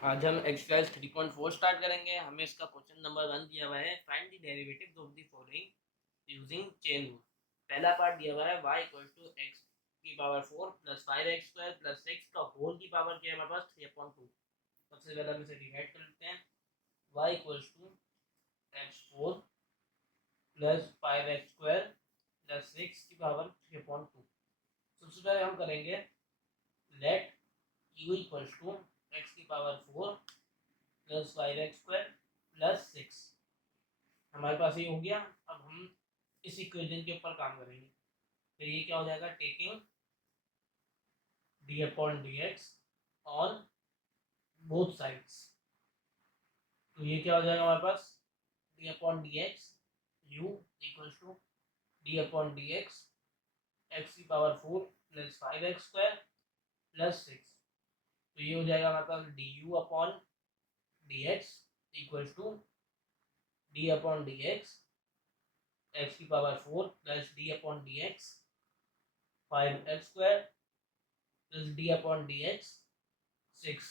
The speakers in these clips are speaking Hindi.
आज हम एक्सरसाइज 3.4 स्टार्ट करेंगे। हमें इसका क्वेश्चन नंबर 1 दिया हुआ है, find the derivatives of the following using chain rule. पहला पार्ट दिया हुआ है y = x की पावर 4 प्लस 5x² प्लस 6 का होल की पावर क्या है हमारे पास 3/2। सबसे पहले हम इसे डिवाइड कर लेते हैं। y = x4 plus 5x² plus 6 की पावर 3/2। सबसे पहले हम करेंगे लेट u = x की पावर 4 प्लस 5x² प्लस 6। हमारे पास ये हो गया। अब हम इस इक्वेशन के ऊपर काम करेंगे। फिर ये क्या हो जाएगा, taking d/dx on both sides. तो ये क्या हो जाएगा हमारे पास, d/dx u = d/dx x की पावर 4 प्लस 5x² प्लस 6। तो ये हो जाएगा हमारे पास du/dx = d/dx x की power 4 plus d/dx 5x² plus d/dx 6।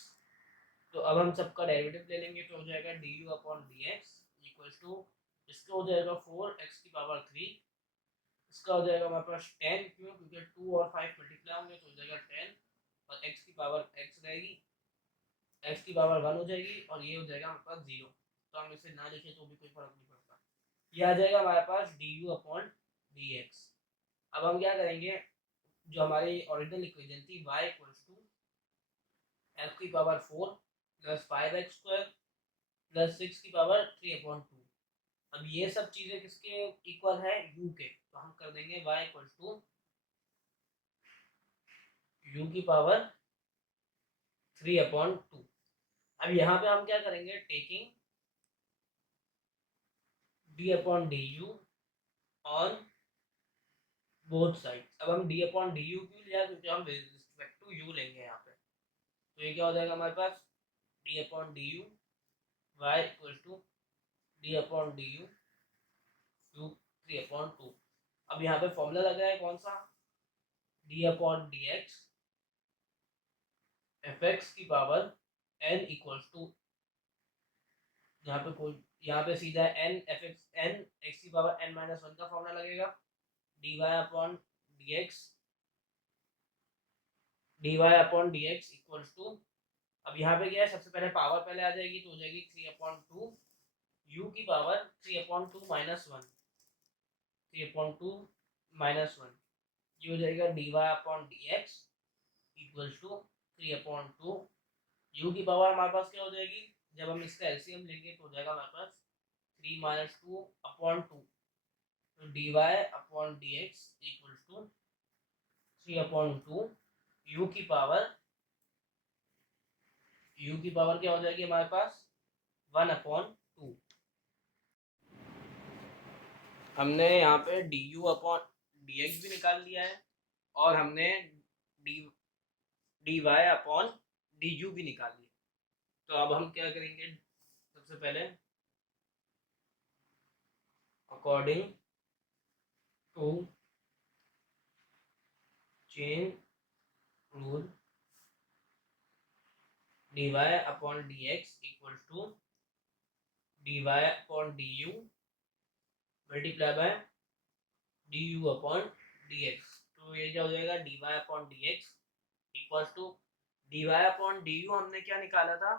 तो अब हम सबका डेरिवेटिव ले लेंगे तो हो जाएगा du/dx इक्वल टू, इसका हो जाएगा 4x की पावर 3, इसका हो जाएगा हमारे पास 10, क्यों, क्योंकि 2 और 5 मल्टीप्लाई होंगे तो हो जाएगा 10, और x की पावर x रहेगी, x की पावर 1 हो जाएगी, और ये हो जाएगा हमारे पास 0। तो हम इसे ना लिखें तो भी कोई फर्क नहीं पड़ता। ये आ जाएगा हमारे पास du/dx। अब हम क्या करेंगे, जो हमारी ओरिजिनल इक्वेशन थी y = x की पावर 4 प्लस 5x² प्लस 6 की पावर 3/2। अब ये सब चीजें किसके इक्वल है, u के, तो हम कर देंगे y = u की पावर 3/2। अब यहाँ पे हम क्या करेंगे, taking d/du on both sides. अब हम d/du क्यों लिया, क्योंकि हम विद रिस्पेक्ट टू u लेंगे यहाँ पे। तो ये क्या हो जाएगा हमारे पास, d/du y = d/du क्यूब 3/2। अब यहाँ पे फॉर्मूला लग रहा है कौन सा, d/dx fx की पावर n इक्वल्स टू, यहाँ पे सीधा n x की पावर n-1 का फॉर्मूला लगेगा, dy/dx इक्वल्स टू। अब यहाँ पे क्या है, सबसे पहले पावर पहले आ जाएगी तो हो जाएगी 3/2 u की पावर 3/2 -1 3/2 -1। ये हो जाएगा dy/dx इक्वल्स टू 3/2 u की पावर हमारे पास क्या हो जाएगी, जब हम इसका एलसीएम लेंगे तो हो जाएगा हमारे पास 3 - 2/2। तो dy/dx इक्वल्स टू 3/2 u की पावर क्या हो जाएगी हमारे पास 1/2। हमने यहाँ पे du/dx भी निकाल लिया है, और हमने dy/du भी निकाल लिया। तो अब हम क्या करेंगे, सबसे पहले according to chain rule dy/dx equals to dy/du multiply by du/dx। तो ये क्या हो जाएगा, dy/dx इक्वल्स टू dy/du हमने क्या निकाला था,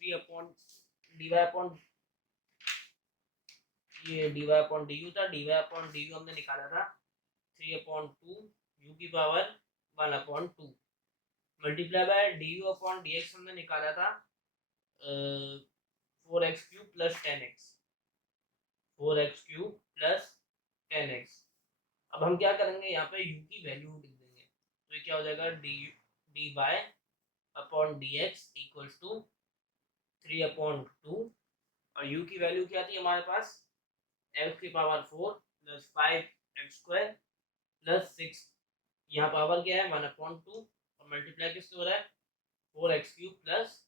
3 dy ये dy/du था, dy/du हमने निकाला था 3/2 u की पावर 1/2 मल्टीप्लाई बाय du/dx हमने निकाला था 4x³ plus 10x 4x³ plus 10x। अब हम क्या करेंगे, यहाँ पे u की वैल्यू लिख देंगे। तो ये क्या हो जाएगा, dy/dx इक्वल्स टू 3/2, और u की वैल्यू क्या थी हमारे पास, x की पावर 4 प्लस 5x² प्लस 6। यहाँ पावर क्या है 1/2, और मल्टीप्लाई किससे हो रहा है 4x³ प्लस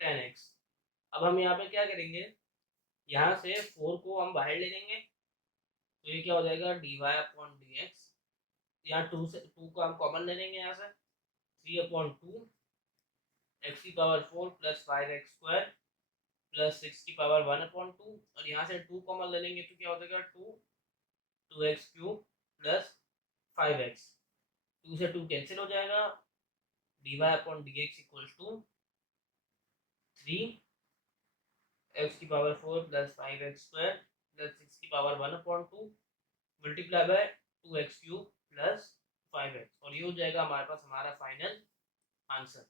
10x। अब हम यहाँ पे क्या करेंगे, यहाँ से 4 को हम बाहर ले लेंगे, तो ये क्या हो जाएगा dy/dx, यहाँ 2 को हम कॉमन ले लेंगे, यहाँ से 3/2 एक्स की पावर 4 प्लस 5x² प्लस 6 की पावर 1/2 और यहाँ से 2 कॉमन ले लेंगे तो क्या हो जाएगा 2x³ प्लस 5x। 2 से 2 कैंसिल हो जाएगा, dy/dx इक्वल्स टू 3 एक्स की पावर 4 प्लस 5x² प्लस 6 की power 1/2 multiply bye 2x³ plus 5x और ये हो जाएगा हमारे पास हमारा फाइनल आंसर।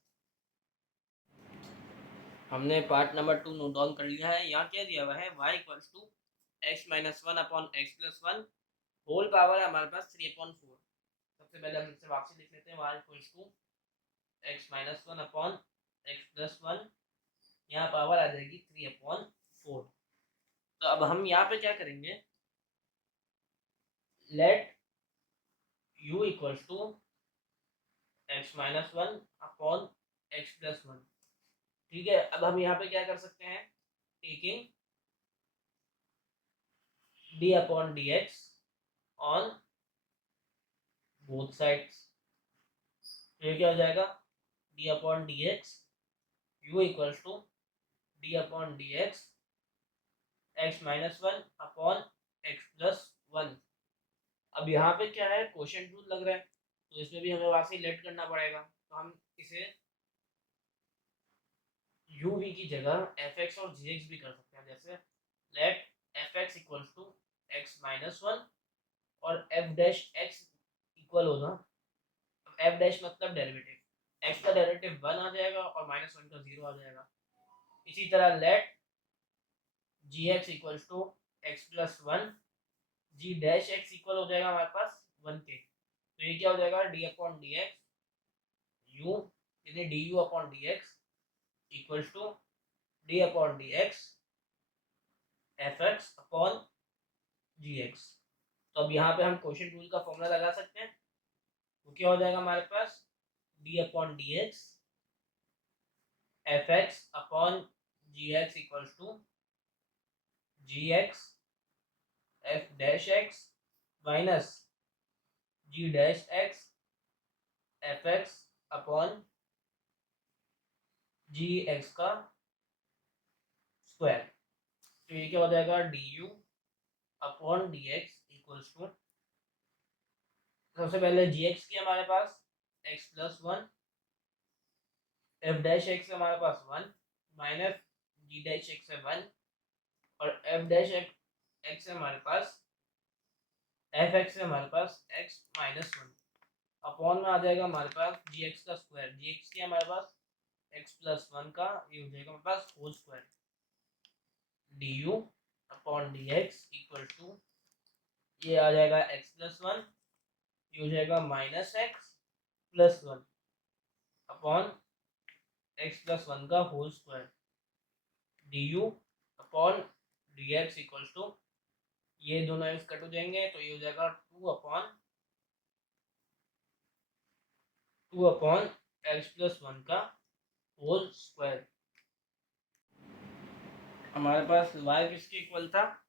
हमने पार्ट नंबर 2 नोट डाउन कर लिया है। यहाँ क्या दिया हुआ है y equals to x minus 1/x+1 whole power है हमारे पास 3/4। सबसे पहले हम इसे वापसी लिख लेते हैं y equals to x minus 1/x+1, यहाँ पावर आ जाएगी 3/4। तो अब हम यहाँ पे क्या करेंगे, let u equals to x minus 1/x+1। ठीक है, अब हम यहाँ पे क्या कर सकते हैं, taking d/dx on both sides. तो ये क्या हो जाएगा, d/dx u equals to d/dx x minus 1/x+1। अब यहाँ पे क्या है, क्वोशिएंट रूल लग रहा है तो इसमें भी हमें वहां से लेट करना पड़ेगा। तो हम इसे u v की जगह fx और gx भी कर सकते हैं। जैसे let fx equals to x minus 1 और f डैश x इक्वल होगा, f डैश मतलब डेरिवेटिव, x का डेरिवेटिव 1 आ जाएगा और माइनस 1 का 0 आ जाएगा। इसी तरह let gx equals to x plus 1, g dash x equal हो जाएगा हमारे पास 1 के। तो ये क्या हो जाएगा, d/dx u यानी du/dx equals to d/dx fx upon gx। तो अब यहाँ पे हम क्वोशिएंट रूल का फॉर्मूला लगा सकते हैं। तो क्या हो जाएगा हमारे पास, d/dx fx upon gx equals to gx f dash x minus g dash x fx upon gx का स्क्वायर। तो ये क्या हो जाएगा, du upon dx equals to, सबसे पहले gx की हमारे पास x plus 1, f dash x हमारे पास 1 माइनस g डैश x है 1 और f डैश x है हमारे पास fx है हमारे पास x माइनस 1 अपॉन में आ जाएगा हमारे पास gx का स्क्वायर, gx की हमारे पास x प्लस 1 का ये हो जाएगा हमारे पास whole square, du upon dx equal to ये आ जाएगा x प्लस 1, ये हो जाएगा minus x plus 1 upon x plus 1 का whole square, du upon dx equal to ये दोनों x कट हो जाएंगे तो ये हो जाएगा 2 अपॉन x प्लस 1 का होल स्क्वायर। हमारे पास y किसके इक्वल था,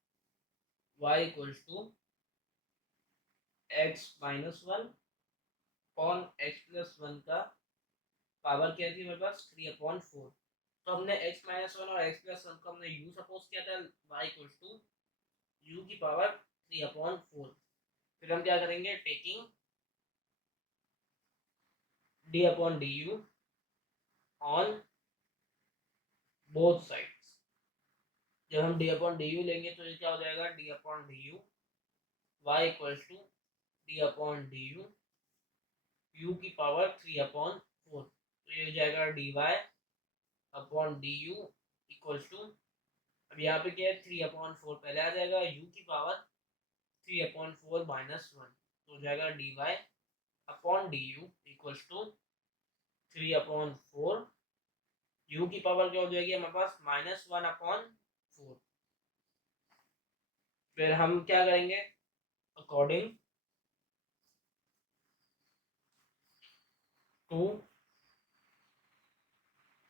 y equals to x minus 1 upon x plus 1 का पावर क्या थी हमारे पास 3/4। तो हमने x माइनस 1 और x प्लस 1 को हमने u सपोज किया था, y इक्वल्स टू u की पावर 3/4। फिर हम क्या करेंगे, taking d/du on both sides. जब हम d/du लेंगे तो ये क्या हो जाएगा, d/du y equals to d/du u की पावर 3/4। तो ये हो जाएगा dy upon du equals to, अब यहाँ पे क्या है 3/4 पहले आ जाएगा, u की पावर 3/4 माइनस 1 तो हो जाएगा dy upon du equals to 3/4, u की पावर क्या हो जाएगी हमारे पास -1/4। फिर हम क्या करेंगे, according to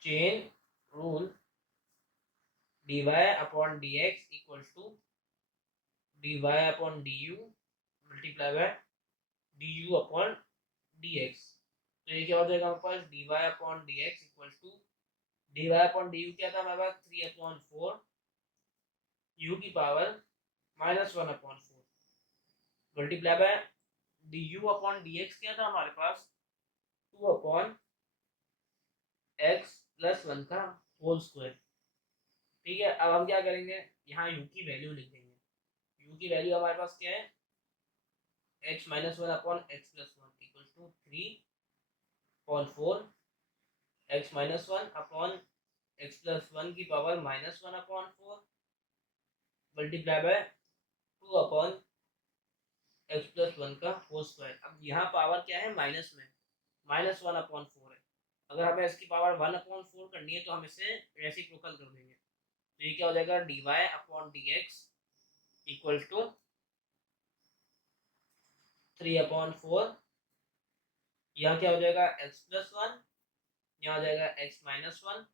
chain rule dy upon dx equals to dy upon du multiply by du upon dx। तो ये क्या हो जाएगा हमारे पास dy upon dx equals to D Y upon D you क्या था हमारे पास 3/4 यू की power -1/4 multiply by D you upon D x क्या था हमारे पास 2/x+1 का होल स्क्वायर। ठीक है, अब हम क्या करेंगे, यहाँ यू की वैल्यू लिख देंगे। यू की वैल्यू हमारे पास क्या है, x-1/x+1 इक्वल टू 3/4 x-1/x+1 की पावर -1/4 मल्टीप्लाई बाय 2/x+1 का होल स्क्वायर। अब यहाँ पावर क्या है, माइनस में, -1/4 है। अगर हमें इसकी पावर 1/4 करनी है तो हम इसे रेसिप्रोकल कर देंगे। तो ये क्या हो जाएगा, dy upon dx equal to 3/4, यहाँ क्या हो जाएगा x+1, यहाँ हो जाएगा x-1,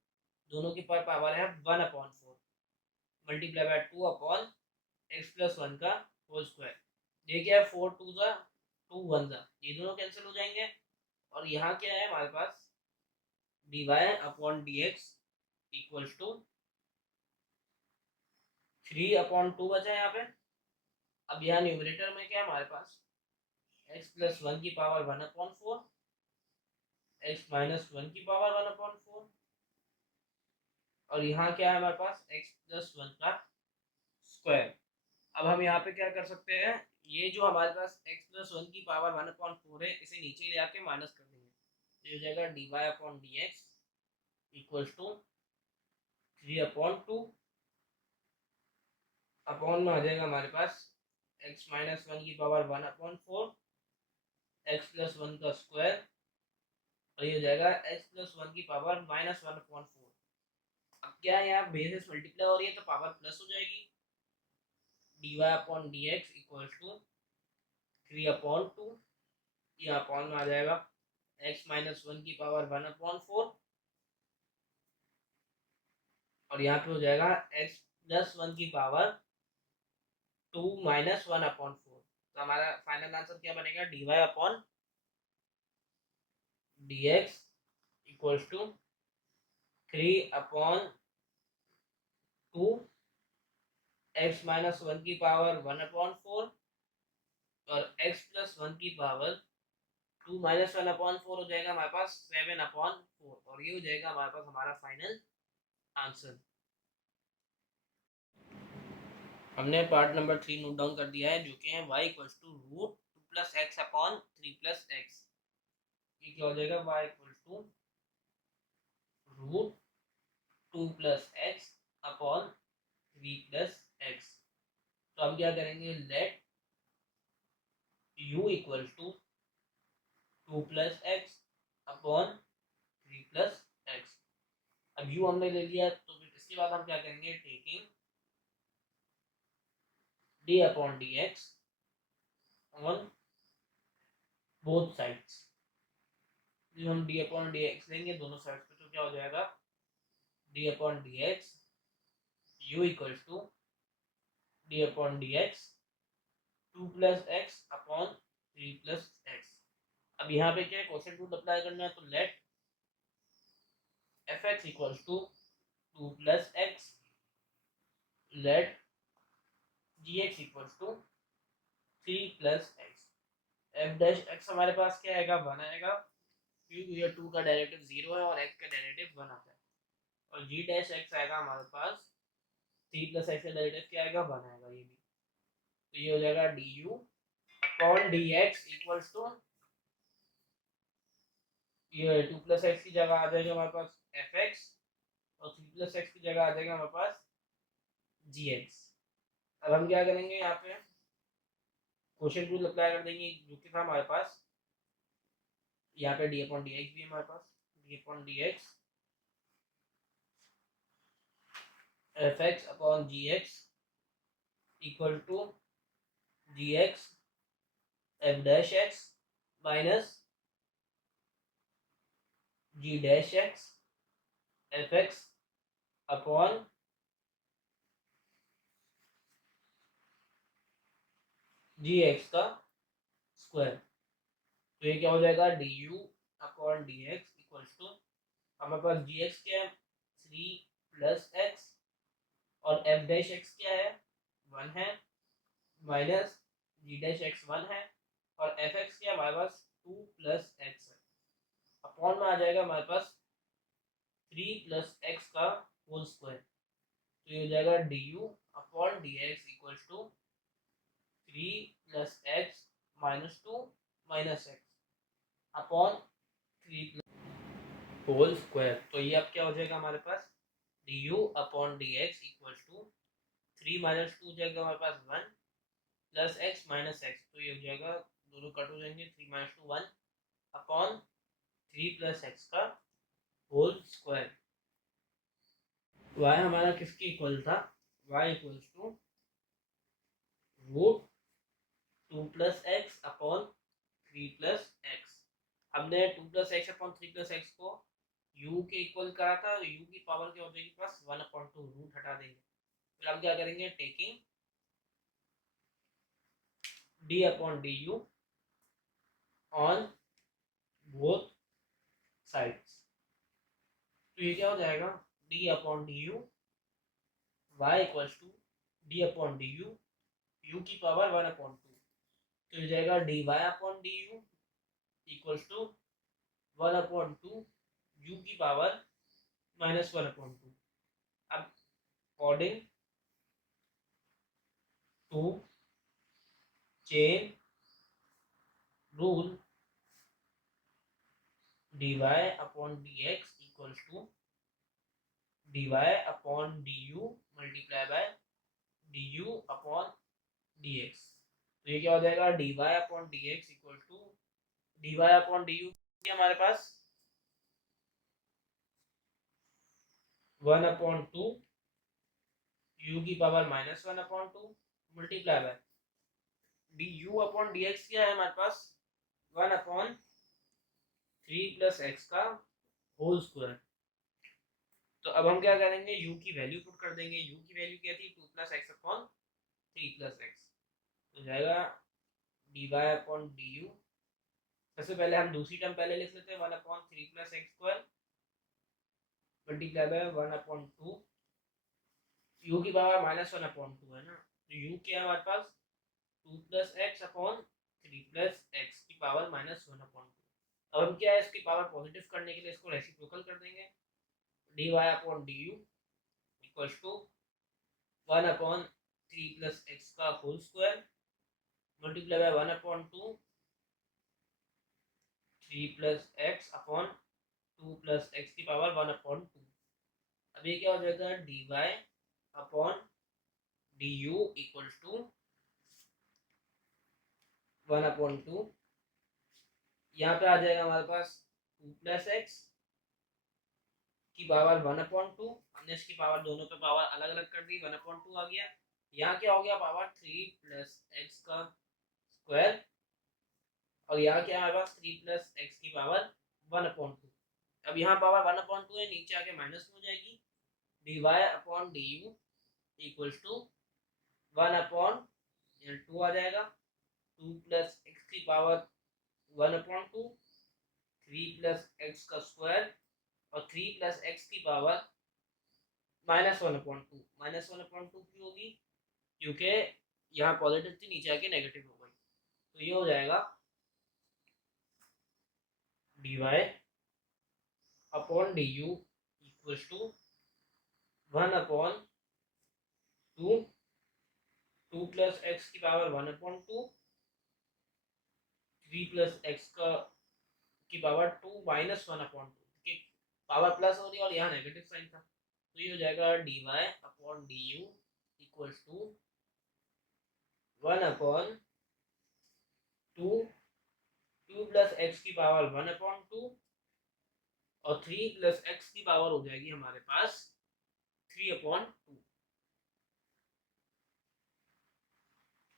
दोनों की पावर है 1/4 मल्टीप्लाई बाय 2/x+1 का होल स्क्वायर। ये क्या है, 4 2 जा 2 1 जा, ये दोनों कैंसिल हो जाएंगे। और यहाँ क्या है हमारे पास, dy upon dx equal to 3/2 बचा है यहाँ पे। अब यहाँ न्यूमरेटर में क्या है हमारे पास, x+1 की पावर 1/4 x-1 की पावर 1/4 और यहाँ क्या है हमारे पास x+1 का स्क्वायर। अब हम यहाँ पे क्या कर सकते हैं, ये जो हमारे पास x+1 की पावर 1/4 है इसे नीचे ले आके माइनस कर देंगे। तो ये हो जाएगा dy upon dx equal to 3/2 upon में आ जाएगा हमारे पास x-1 की पावर 1/4 x+1 का स्क्वायर और ये हो जाएगा x+1 की पावर -1/4। अब क्या है, यहाँ बेसिस मल्टीप्लाई हो रही है तो पावर प्लस हो जाएगी। dy upon dx equal to 3/2, ये अपॉन में आ जाएगा x-1 की पावर 1/4 और यहाँ पे हो जाएगा x+1 की पावर 2 -1/4। तो हमारा फाइनल आंसर क्या बनेगा, dy upon dx equal to 3/2 x-1 की पावर 1/4 और x+1 की पावर 2 -1/4 हो जाएगा हमारे पास 7/4 और ये हो जाएगा हमारे पास हमारा फाइनल आंसर। हमने पार्ट नंबर 3 नोट डाउन कर दिया है जो कि है y equals to root 2 + x upon 3 + x। ये क्या हो जाएगा, y equal to root 2 + x upon 3 + x। तो हम क्या करेंगे, let u equal to 2 + x upon 3 + x। अब u हमने ले लिया तो फिर इसके बाद हम क्या करेंगे, taking d upon dx on both sides. जो हम d अपॉन dx लेंगे दोनों साइड्स पे तो क्या हो जाएगा, d upon dx u equal to d upon dx 2 + x upon 3 + x। अब यहाँ पे क्या है, क्वेश्चन रूल अप्लाई करना है तो let fx equal to 2 + x let gx equal to 3 + x। f dash x हमारे पास क्या आएगा, 1 आएगा क्योंकि ये 2 का डेरिवेटिव 0 है और x का डेरिवेटिव 1 आता है। और g डैश x आएगा हमारे पास 3 + x का डेरिवेटिव क्या आएगा, 1 आएगा ये भी। तो ये हो जाएगा du upon dx equals to ये 2 + x की जगह आ जाएगा हमारे पास fx और 3 + x की जगह आ जाएगा हमारे पास gx। अब हम क्या करेंगे, यहाँ पे क्वेश्चन रूल अप्लाई कर देंगे जो कि था हमारे पास, यहाँ पे d अपॉन dx भी है हमारे पास, d upon dx fx upon gx equal to gx f dash x minus g dash x fx upon gx का स्क्वायर। तो ये क्या हो जाएगा, du upon dx equals to हमारे पास gx क्या है 3 प्लस एक्स और एफ डैश एक्स क्या है 1 है माइनस जी डैश एक्स 1 है और एफ एक्स क्या हमारे पास 2 प्लस एक्स है अपॉन में आ जाएगा हमारे पास 3 प्लस एक्स का होल स्क्वायर तो ये हो जाएगा d you upon D x equals to 3 plus x minus 2 minus x upon 3 whole square तो ये अब क्या हो जाएगा हमारे पास d you upon D x equals to 3 minus 2 जाएगा हमारे पास 1 प्लस एक्स माइनस एक्स तो ये हो जाएगा दोनों कट हो जाएंगे 3 माइनस 2 1 अपॉन 3 प्लस एक्स का होल स्क्वायर y हमारा किसके इक्वल था y equals to root 2 plus x upon 3 plus x हमने 2 plus x upon 3 plus x को u के इक्वल करा था तो u की पावर क्या हो जाएगी प्लस 1 अपॉन 2 रूट हटा देंगे फिर हम क्या करेंगे taking d upon D u on both sides तो ये क्या हो जाएगा d upon D u y equals to d upon D u u की पावर 1 अपॉन 2 तो ये जाएगा dy upon D u equals to 1 upon 2 u की पावर माइनस 1 अपॉन 2 अब according to chain rule dy upon dx equals to dy upon du multiply by du upon dx तो ये क्या हो जाएगा dy upon dx equals to dy upon du हमारे पास 1 अपॉन 2 u की power minus 1 upon 2 multiply by du upon dx क्या है हमारे पास 1 अपॉन 3 प्लस एक्स का होल स्क्वायर तो अब हम क्या करेंगे u की वैल्यू पुट कर देंगे u की वैल्यू क्या थी 2 plus x upon 3 plus x तो जाएगा dy अपॉन du सबसे पहले हम दूसरी टर्म पहले लिख लेते हैं 1 upon 3 plus x square multiply by 1 upon 2 u की पावर माइनस 1 अपॉन 2 है ना तो u क्या है हमारे पास 2 plus x upon 3 plus x की पावर माइनस 1 अपॉन 2 अब हम क्या है इसकी पावर पॉजिटिव करने के लिए इसको रेसिप्रोकल कर देंगे dy upon du equals to 1 upon 3 plus x का whole square multiply by 1 upon 2 3 plus x upon 2 plus x की पावर 1 अपॉन 2 अब ये क्या हो जाएगा dy upon du equals to 1 upon 2 यहाँ पे आ जाएगा हमारे पास 2 प्लस एक्स की पावर 1 अपॉन 2 हमने इसकी पावर दोनों पे पावर अलग अलग कर दी 1 अपॉन 2 आ गया यहाँ क्या हो गया पावर 3 प्लस एक्स का स्क्वायर और यहाँ क्या हमारे पास 3 प्लस एक्स की पावर 1 अपॉन 2 अब यहाँ पावर 1 अपॉन 2 है नीचे आके माइनस हो जाएगी dy upon du equals to 1 upon 2 आ जाएगा 2 प्लस एक्स की पावर 1 अपॉन 2 3 प्लस एक्स का स्क्वायर और 3 प्लस एक्स की power minus 1 upon 2 minus 1 upon 2 क्यों होगी क्योंकि यहाँ पॉजिटिव थी नीचे आके नेगेटिव हो गई तो ये हो जाएगा dy upon du equals to 1 upon 2 2 plus x की पावर 1 अपॉन 2 3 प्लस एक्स का की power 2 minus 1 upon 2 power plus हो रही है और यहाँ नेगेटिव साइन था तो ये हो जाएगा dy upon du equals to 1 upon 2 2 plus x की पावर 1 अपॉन 2 और 3 प्लस एक्स की पावर हो जाएगी हमारे पास 3 अपॉन 2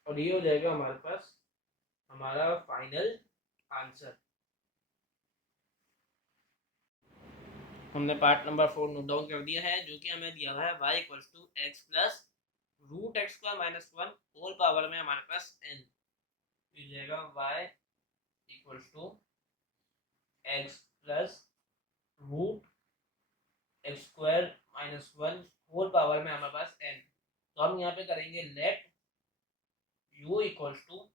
और ये हो जाएगा हमारे पास हमारा फाइनल आंसर हमने पार्ट नंबर 4 नोट डाउन कर दिया है जो कि हमें दिया हुआ है y equals to x plus root x square minus 1 whole power में हमारे पास n हो जाएगा y equals to x plus root x square minus one whole power में हमारे पास n। तो हम यहाँ पे करेंगे let u equals to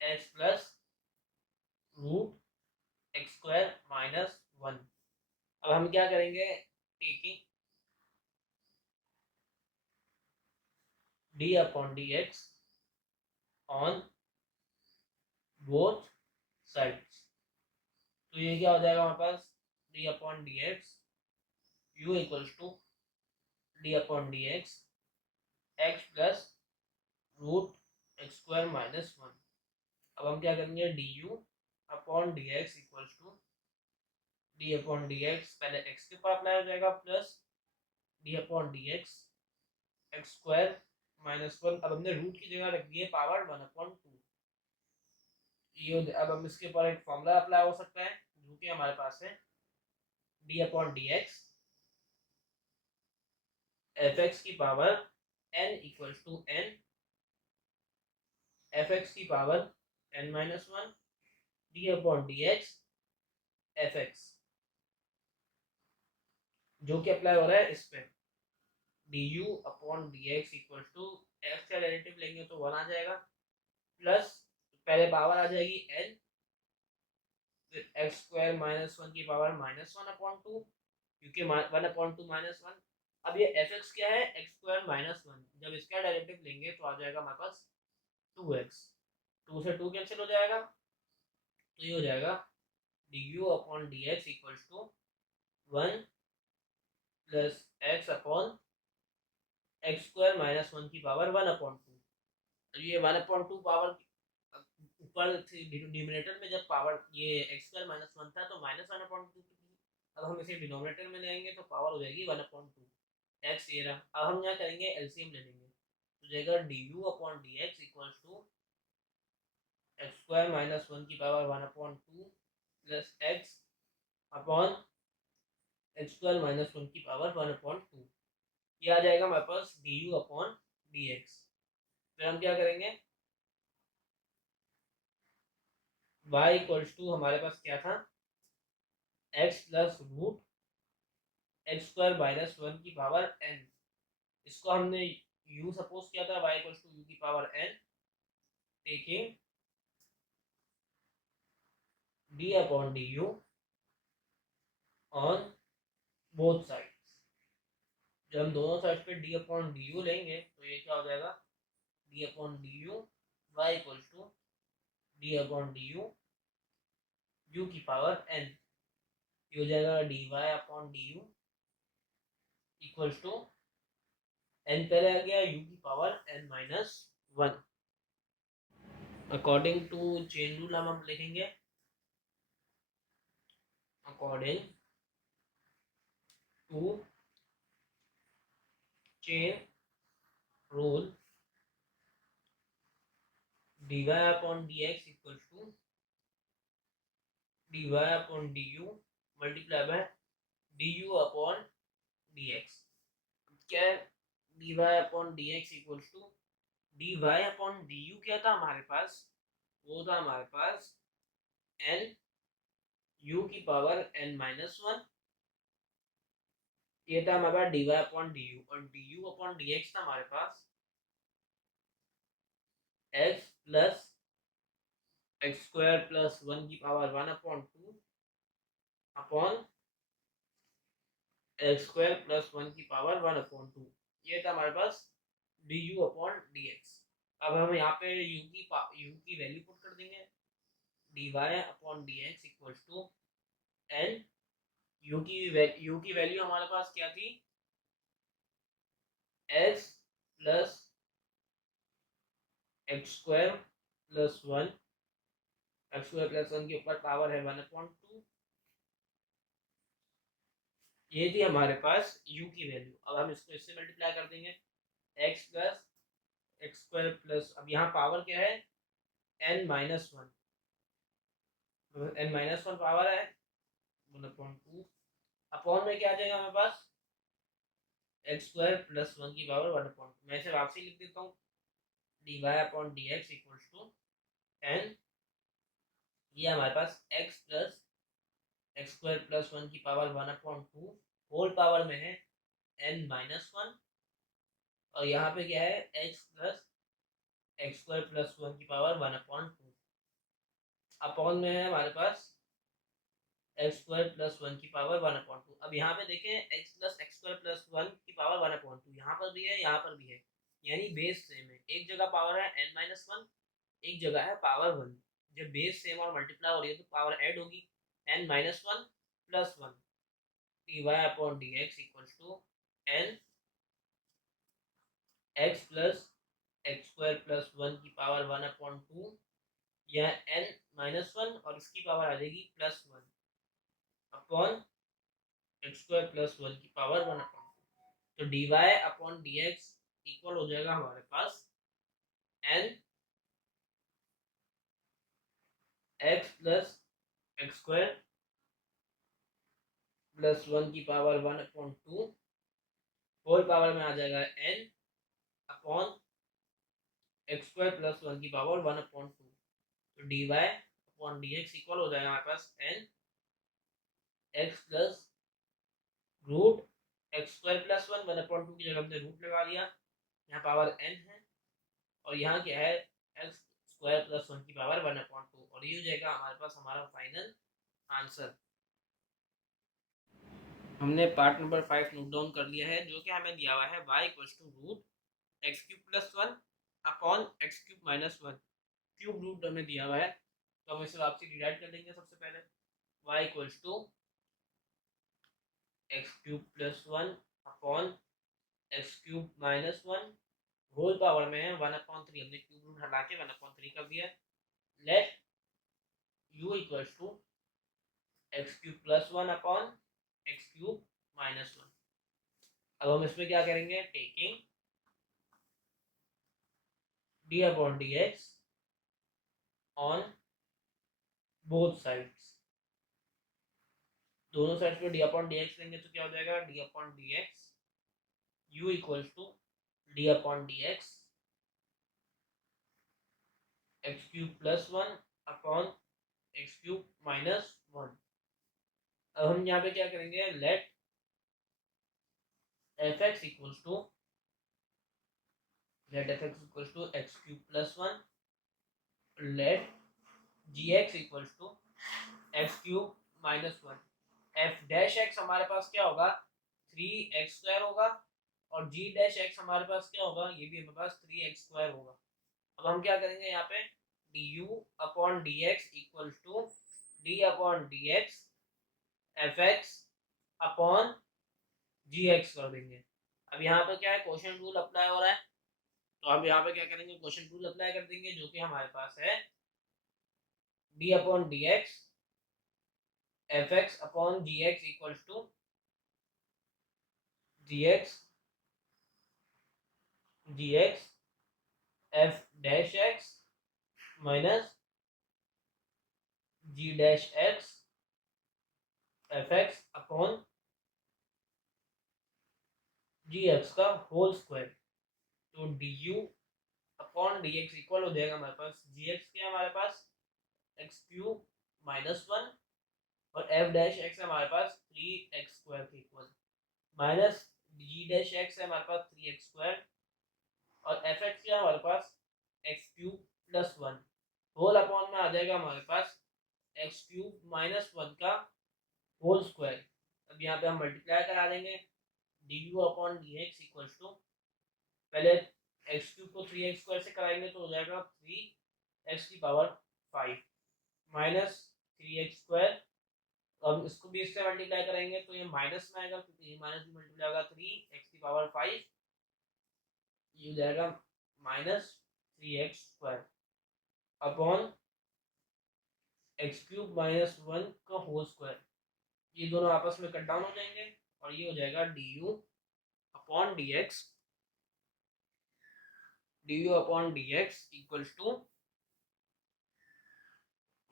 h plus root x square minus one. अब हम क्या करेंगे, taking d upon D x on both sides. तो ये क्या हो जाएगा हमारे पास, d upon D x u equals to d upon D x x plus root x square minus one. अब हम क्या करेंगे, d you upon D x equals to d upon D x, पहले एक्स के ऊपर अप्लाई हो जाएगा, plus d upon D x x square minus one. अब हमने रूट की जगह रख दी है पावर वन अपॉन टू। ये अब हम इसके ऊपर एक फॉर्मूला अप्लाई हो सकता है जो कि हमारे पास है d upon D x f x की power n equals to n f x की power n minus one d upon D x f x, जो कि अप्लाई हो रहा है इस पे d you upon D x equals to x का डेरिवेटिव लेंगे तो वन आ जाएगा, प्लस पहले पावर आ जाएगी n, फिर एक्स स्क्वायर माइनस वन की power minus one upon two, क्योंकि one upon two minus one. अब ये एफ एक्स क्या है, एक्स स्क्वायर माइनस वन, जब इसका डेरिवेटिव लेंगे तो आ जाएगा हमारे पास टू एक्स, टू से टू कैंसिल हो जाएगा, तो ये हो जाएगा d you upon D x equals to one plus x upon x square minus one की पावर वन अपॉन टू। तो ये वन अपॉन टू पावर ऊपर डिनोमिनेटर में जब पावर ये एक्स स्क्वायर माइनस वन था तो माइनस वन अपॉन टू थी। अब हम इसे डिनोमिनेटर में लेंगे तो पावर हो जाएगी वन अपॉन टू एक्स ये रहा। अब हम यहाँ करेंगे एलसीएम ले लेंगे, तो जाएगा d you upon D x equals to x square minus one की power one upon two plus x upon x square minus one की पावर वन अपॉन टू। ये आ जाएगा हमारे पास d you upon D x. फिर हम क्या करेंगे, y इक्वल्स टू हमारे पास क्या था, x plus root x square minus one की पावर n। इसको हमने u सपोज किया था, y इक्वल्स टू u की power n, taking d upon D u on both sides. जब हम दोनों साइड पे d अपॉन डी यू लेंगे तो ये क्या हो जाएगा, d upon D u y equals to d upon D u u की पावर n। ये हो जाएगा dy upon D u equals to n पहले आ गया u की power n minus one. According to chain rule हम लिखेंगे, according to chain rule dy upon dx equals to dy upon du multiply by du upon dx। क्या है, dy upon dx equals to dy upon du क्या था हमारे पास, वो था हमारे पास n u की पावर n माइनस वन। ये था हमारे पास dy अपॉन du, और du अपॉन dx था हमारे पास x plus x square plus one की power one upon two upon x square plus one की पावर वन अपॉन टू। ये था हमारे पास d you upon D x. अब हम यहाँ पे u की वैल्यू पुट कर देंगे, d Y upon D x equals to n u की वैल्यू हमारे पास क्या थी, x plus x square plus one, x square plus one के ऊपर पावर है वन अपॉन टू। ये थी हमारे पास u की वैल्यू। अब हम इसको इससे मल्टीप्लाई कर देंगे, x plus x square plus, अब यहाँ पावर क्या है n minus one, n minus one power है वन अपॉन टू, अपॉन में क्या आ जाएगा हमारे पास एक्स स्क्वायर प्लस वन की पावर वन अपॉन टू। मैं इसे वापसी लिख देता हूँ, d Y upon D x equals to n, ये हमारे पास x plus x square plus one की power one upon two whole power में है n माइनस वन, और यहाँ पे क्या है x plus x square plus one की power one upon two, upon में है हमारे पास एक्स स्क्वायर प्लस वन की पावर वन अपॉन टू। अब यहाँ पे देखें x plus x square plus one की पावर वन अपॉन टू, यहाँ पर भी है यहाँ पर भी है, यानी बेस सेम है। एक जगह पावर है n माइनस वन, एक जगह है पावर वन। जब बेस सेम और मल्टीप्लाई हो रही है तो पावर ऐड होगी, n minus one plus one, d Y upon D x equals to n x plus x square plus one की पावर वन अपॉन टू, यह n माइनस वन और इसकी पावर आ जाएगी plus one upon x square plus one की पावर वन अपॉन टू। तो d Y upon D x equal हो जाएगा हमारे पास n x plus x square plus one की power one upon two, whole power में आ जाएगा n upon x square plus one की पावर वन अपॉन टू। तो d Y upon D x equal हो जाएगा हमारे पास n x plus root x square plus one, one upon two की जगह हमने रूट लगा दिया, यहाँ पावर n है और यहाँ क्या है एक्स स्क्वायर प्लस वन की पावर वन अपॉन टू, और ये हो जाएगा हमारे पास हमारा फाइनल आंसर। हमने पार्ट नंबर 5 नोट डाउन कर लिया है, जो कि हमें दिया हुआ है y equals to root x cube plus one upon x cube minus one, cube root हमें दिया हुआ है, तो हम इसे वापसी डिवाइड कर देंगे। सबसे पहले y equals to x cube plus one upon x cube minus one, whole power में है वन अपॉन थ्री, हमने क्यूब रूट हटा के वन अपॉन थ्री कर दिया। Let u equals to x cube plus one upon x cube minus one. अब हम इसमें क्या करेंगे, taking d upon D x on both sides, दोनों साइड पे डी अपॉन डी एक्स लेंगे तो क्या हो जाएगा d upon D x u equals to d upon D x x cube plus one upon x cube minus one. अब हम यहाँ पे क्या करेंगे, let f x equals to x cube plus one, let g x equals to x cube minus one. F dash x हमारे पास क्या होगा, थ्री एक्स स्क्वायर होगा, और जी डैश एक्स हमारे पास क्या होगा, ये भी हमारे पास थ्री एक्स स्क्वायर होगा। अब हम क्या करेंगे यहाँ पे, d you upon D x equal to d upon D x f x upon g x कर देंगे। अब यहाँ पे क्या है, क्वेश्चन रूल अप्लाई हो रहा है, तो अब यहाँ पे क्या करेंगे, क्वेश्चन रूल अप्लाई कर देंगे, जो कि हमारे पास है d upon D x f x upon g x equals to g x f dash x minus g dash x f x upon g x का होल स्क्वायर। तो d you upon D x equal हो जाएगा हमारे पास जी एक्स क्या है हमारे पास एक्स क्यूब माइनस वन, और एफ डैश एक्स है हमारे पास थ्री एक्स स्क्वायर के equal, minus g dash x है हमारे पास थ्री एक्स स्क्वायर, और एफ एक्स क्या है हमारे पास x cube plus one, whole upon में आ जाएगा हमारे पास एक्स क्यूब माइनस वन का होल स्क्वायर। अब यहाँ पे हम मल्टीप्लाई करा देंगे, d you upon D x equals to, पहले एक्स क्यूब को थ्री एक्स स्क्वायर से कराएंगे तो हो जाएगा थ्री एक्स की power five minus three x square. अब इसको भी इससे मल्टीप्लाई करेंगे तो ये माइनस में आएगा, क्योंकि ये माइनस भी मल्टीप्लाई होगा, थ्री एक्स की पावर फाइव, ये हो जाएगा minus three x square upon x cube minus one का होल स्क्वायर। ये दोनों आपस में कट डाउन हो जाएंगे और ये हो जाएगा d you upon D x equals to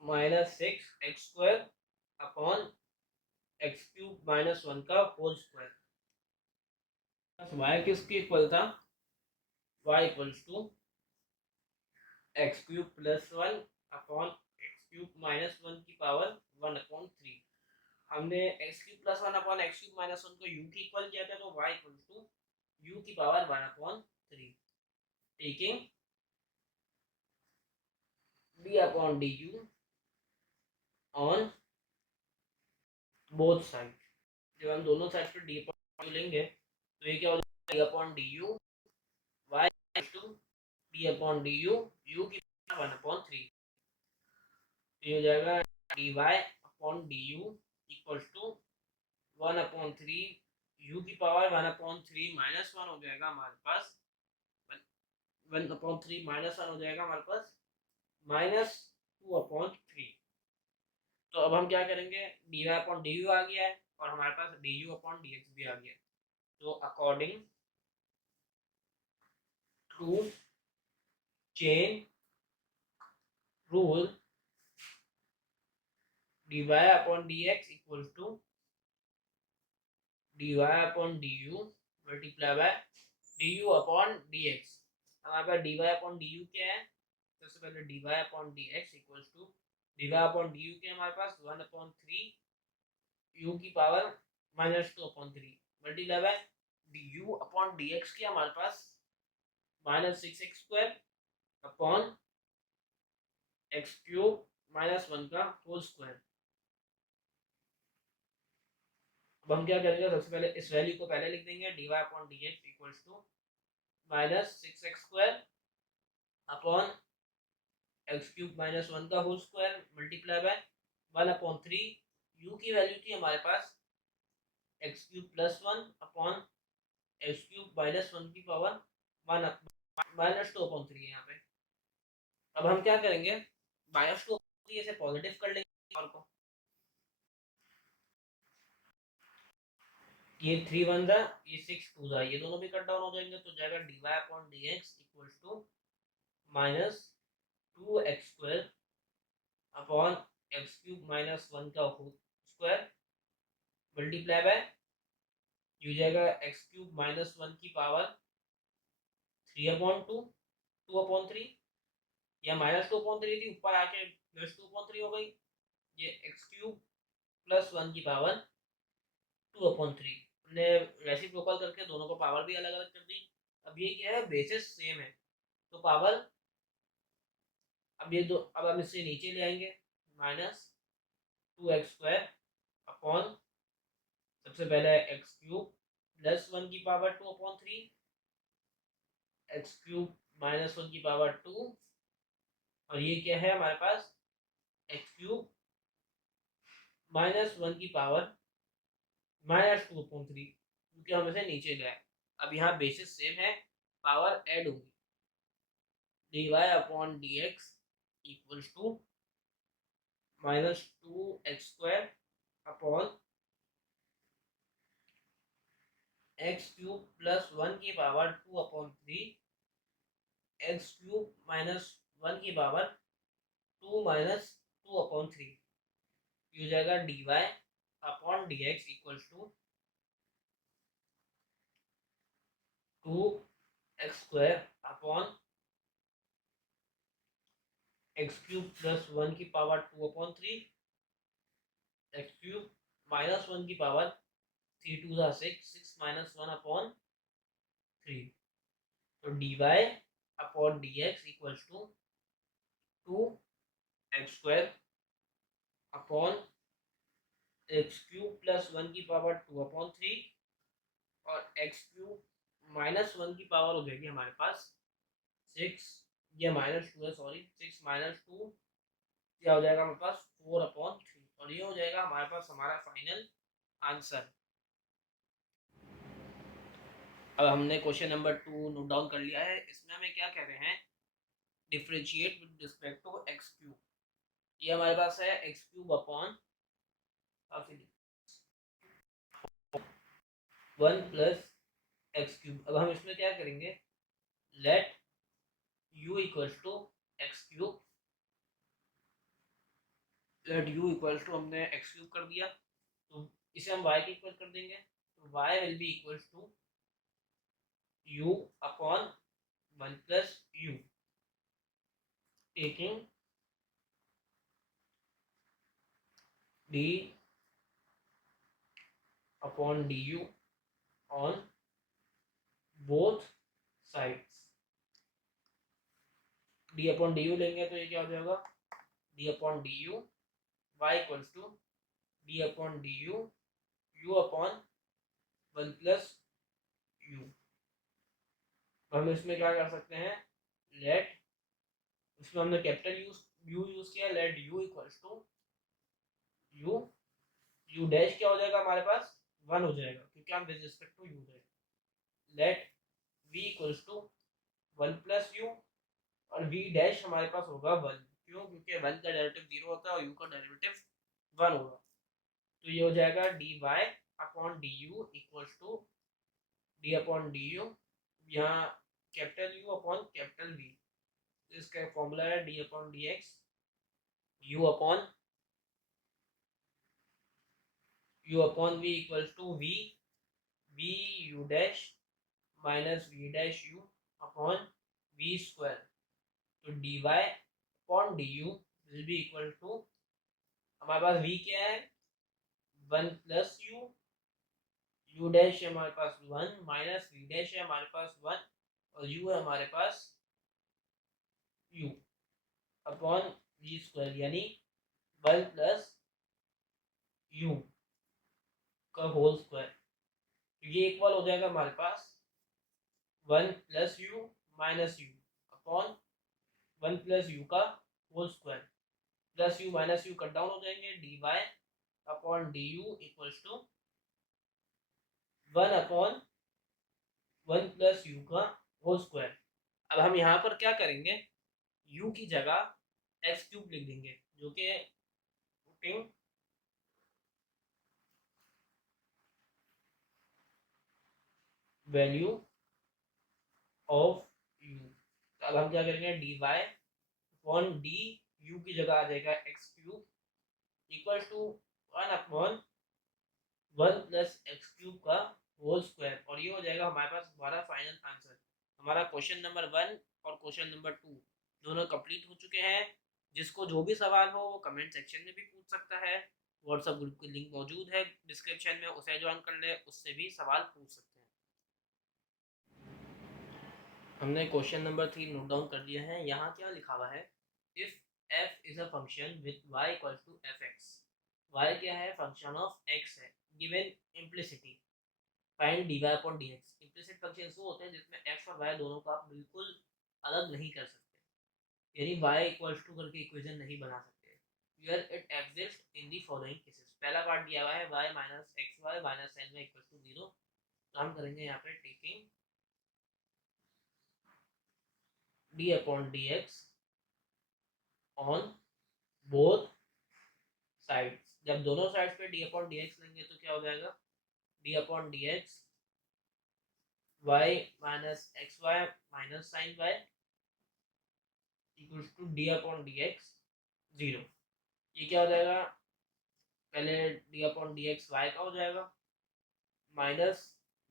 minus six x square upon x cube minus one का होल स्क्वायर। y किसके इक्वल था, y equals to x cube plus one upon x cube minus one की पावर वन अपॉन थ्री। हमने x cube plus one upon x cube minus one को यू की इक्वल किया था, तो वाई इक्वल टू यू की power one upon three, taking d upon D u on both side. जब हम दोनों साइड पर डी अपॉन डी लेंगे तो ये क्या हो जाएगा, d upon D u y to d upon D u u की पावर वन अपॉन थ्री, ये हो जाएगा d Y upon D u equal to one upon three u की power one upon three minus one हो जाएगा हमारे पास, one upon three minus one हो जाएगा हमारे पास माइनस टू अपॉन थ्री। तो अब हम क्या करेंगे, d Y upon D u आ गया है और हमारे पास d you upon D x भी आ गया है। तो according to chain rule d Y upon D x equal to D Y upon D u multiply by D you upon D x. हमारे पास d Y upon D you क्या है, सबसे पहले d Y upon D x equal to D Y upon D you क्या है हमारे पास वन अपॉन थ्री यू की power minus two upon three multiply by D you upon D x क्या हमारे पास minus six x square upon x cube minus one का होल स्क्वायर। अब हम क्या करेंगे, सबसे पहले इस वैल्यू को पहले लिख देंगे, d Y upon D x equals to minus six x square upon x cube minus one का whole square multiply by one upon three u की वैल्यू थी हमारे पास x cube plus one upon x cube minus one की power one minus two upon three है यहाँ पे। अब हम क्या करेंगे, माइनस टू ऐसे पॉजिटिव कर लेंगे और को, ये थ्री वन दा ये सिक्स टू दा ये दोनों भी कट डाउन हो जाएंगे, तो जाएगा d Y upon D x equal to minus two x square upon x cube minus one का होल स्क्वायर मल्टीप्लाई बाय ये जाएगा एक्स क्यूब माइनस वन की power three upon two two upon three या माइनस टू अपॉन थ्री थी ऊपर आके प्लस टू अपॉन थ्री हो गई, ये एक्स क्यूब प्लस वन की पावर टू अपॉन थ्री हमने रेसिप्रोकल करके दोनों को पावर भी अलग अलग कर दी। अब ये क्या है, बेसिस सेम है तो पावर अब ये दो अब हम इससे नीचे ले आएंगे minus two x square upon सबसे पहले एक्स क्यूब प्लस वन की power two upon three x cube minus one की पावर टू और ये क्या है हमारे पास एक्स क्यूब माइनस वन की power minus two upon three, क्योंकि हम इसे नीचे ले आए। अब यहाँ बेसिस सेम है, पावर ऐड होगी, d Y upon D x equals to minus two x square upon x cube plus one की power two upon three x cube minus one की power two minus two upon three, ये हो जाएगा d Y upon D x equals to two x square upon x cube plus one की power two upon three x cube minus one की पावर थ्री टू ज़ा six six minus one upon three, तो d Y upon D x equals to two x square upon x cube plus one की पावर टू अपॉन थ्री और एक्स क्यूब माइनस वन की पावर हो जाएगी हमारे पास सिक्स या माइनस टू है सॉरी सिक्स माइनस टू क्या हो जाएगा हमारे पास फोर अपॉन थ्री, और ये हो जाएगा हमारे पास हमारा फाइनल आंसर। अब हमने question number two note down कर लिया है, इसमें हमें क्या कह रहे हैं, differentiate with respect to x cube, ये हमारे पास है x cube upon one plus x cube. अब हम इसमें क्या करेंगे, let u equals to x cube, let u equals to हमने एक्स क्यूब कर दिया तो इसे हम y के इक्वल कर देंगे, तो y will be equals to u upon one plus u taking d upon D u on both sides. D upon D u लेंगे तो ये क्या हो जाएगा, d upon D u y equals to d upon D u u upon 1 plus u. हम इसमें क्या कर सकते हैं, लेट, इसमें हमने कैपिटल यू यूज किया, let u equals to u, u dash क्या हो जाएगा हमारे पास 1 हो जाएगा क्योंकि हम विद रिस्पेक्ट टू यू है। Let v equals to 1 plus u और v डैश हमारे पास होगा 1, क्यों, क्योंकि 1 का डेरिवेटिव 0 होता है और u का डेरिवेटिव 1 होगा। तो ये हो जाएगा d Y upon D u equals to d upon D u, यहाँ capital U upon capital V, इसका फॉर्मूला है d upon D x u upon v equals to v u dash minus v dash u upon v square. तो d Y upon D u will be equal to, हमारे पास v क्या है 1 प्लस यू डैश है हमारे पास 1 माइनस वी डैश है हमारे पास 1 और u है हमारे पास u अपॉन वी स्क्वायर, यानी 1 प्लस यू का होल स्क्वायर। तो ये इक्वल हो जाएगा हमारे पास 1 plus u minus u upon 1 plus u का whole square, plus u minus u cut down हो जाएंगे, d Y upon D u equals to 1 upon 1 plus u का होल स्क्वायर। अब हम यहाँ पर क्या करेंगे, u की जगह एक्स क्यूब लिख देंगे, जो कि पुटिंग वैल्यू ऑफ u। अब हम क्या करेंगे, d Y upon D u की जगह आ जाएगा x cube equal to 1 upon 1 plus x cube का होल स्क्वायर, और ये हो जाएगा हमारे पास हमारा फाइनल आंसर। हमारा क्वेश्चन नंबर 1 और क्वेश्चन नंबर 2 दोनों कंप्लीट हो चुके हैं। जिसको जो भी सवाल हो वो कमेंट सेक्शन में भी पूछ सकता है, व्हाट्सएप ग्रुप की लिंक मौजूद है डिस्क्रिप्शन में, उसे ज्वाइन कर ले, उससे भी सवाल पूछ सकते हैं। हमने क्वेश्चन नंबर 3 नोट डाउन कर लिया है। यहाँ क्या लिखा हुआ है, if f is a function with y equals to fx, y क्या है, फंक्शन ऑफ x है, given implicitly find dy upon dx। Implicit function वो होते हैं जिसमें x और y दोनों को आप बिल्कुल अलग नहीं कर सकते, यानी y इक्वल्स टू करके इक्वेशन नहीं बना सकते। Where it exists in the following cases, पहला पार्ट दिया हुआ है y minus x y minus n y equals to 0, तो हम करेंगे यहाँ पे taking d upon D x on both sides. जब दोनों साइड्स पे d अपॉन डी एक्स लेंगे तो क्या हो जाएगा, d upon D x y minus x y minus sine y equals to d upon D x 0। ये क्या हो जाएगा, पहले d upon D x y का हो जाएगा minus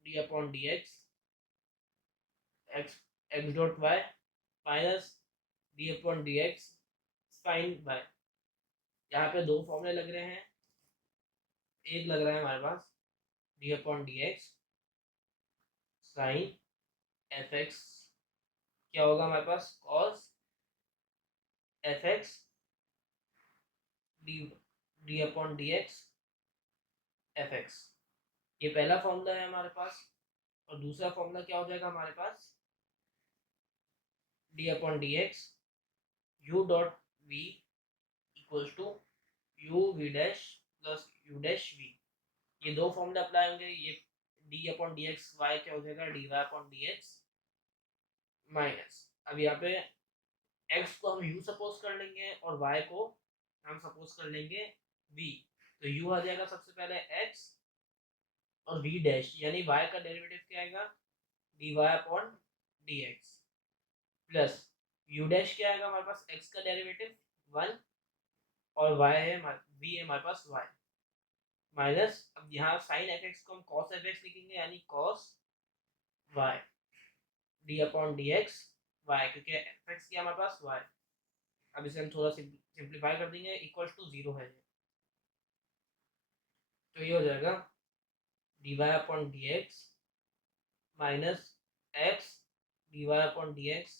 d upon D x x dot y minus d upon D x sine y. यहाँ पे दो फॉर्मूले लग रहे हैं, एक लग रहा है हमारे पास d upon D x sine f x, क्या होगा हमारे पास cos f x d upon D x f x. ये पहला फॉर्मूला है हमारे पास, और दूसरा फॉर्मूला क्या हो जाएगा हमारे पास, d upon D x u dot v equals to u v dash plus u dash v. ये दो फॉर्मूले अप्लाई होंगे, ये d upon D x y क्या हो जाएगा, d Y upon D x minus, अब यहाँ पे x को हम u सपोज कर लेंगे और y को हम सपोज कर लेंगे v। तो u आ जाएगा सबसे पहले x और v डैश, यानी y का डेरिवेटिव क्या आएगा dy upon dx plus u dash क्या आएगा हमारे पास x का डेरिवेटिव 1 और y है v है हमारे पास y माइनस, अब यहाँ साइन fx को हम cos fx लिखेंगे, यानी cos y d upon dx y, क्योंकि fx क्या हमारे पास y। अब इसे हम थोड़ा सिंप्लीफाई कर देंगे, इक्वल्स टू 0 है, तो ये हो जाएगा d Y upon D x minus x d Y upon D x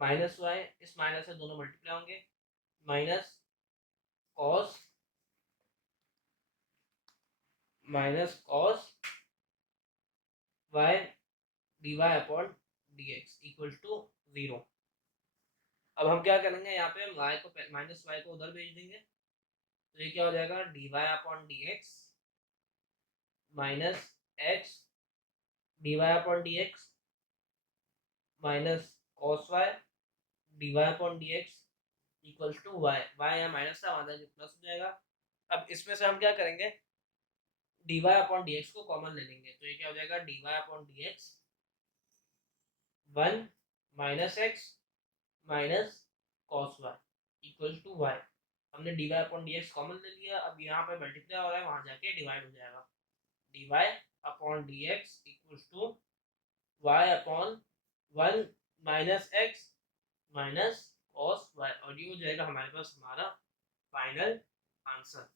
minus y, इस माइनस से दोनों मल्टीप्लाई होंगे, minus cos y d Y upon D x equal to 0। अब हम क्या करेंगे, यहाँ पे y को माइनस वाई को उधर भेज देंगे, तो ये क्या हो जाएगा d Y upon D x minus x d Y upon D x minus cos y d Y upon D x equal to y. Y यहाँ माइनस था, वहां प्लस हो जाएगा। अब इसमें से हम क्या करेंगे, d Y upon D x को कॉमन ले लेंगे, तो ये क्या हो जाएगा d Y upon D x 1 minus x minus cos y equal to y. हमने d Y upon D x common ले लिया, अब यहाँ पे मल्टीप्लाई हो रहा है, वहां जाके डिवाइड हो जाएगा, d Y upon D x equal to y upon 1 minus x minus cos y, और ये हो जाएगा हमारे पास हमारा फाइनल आंसर।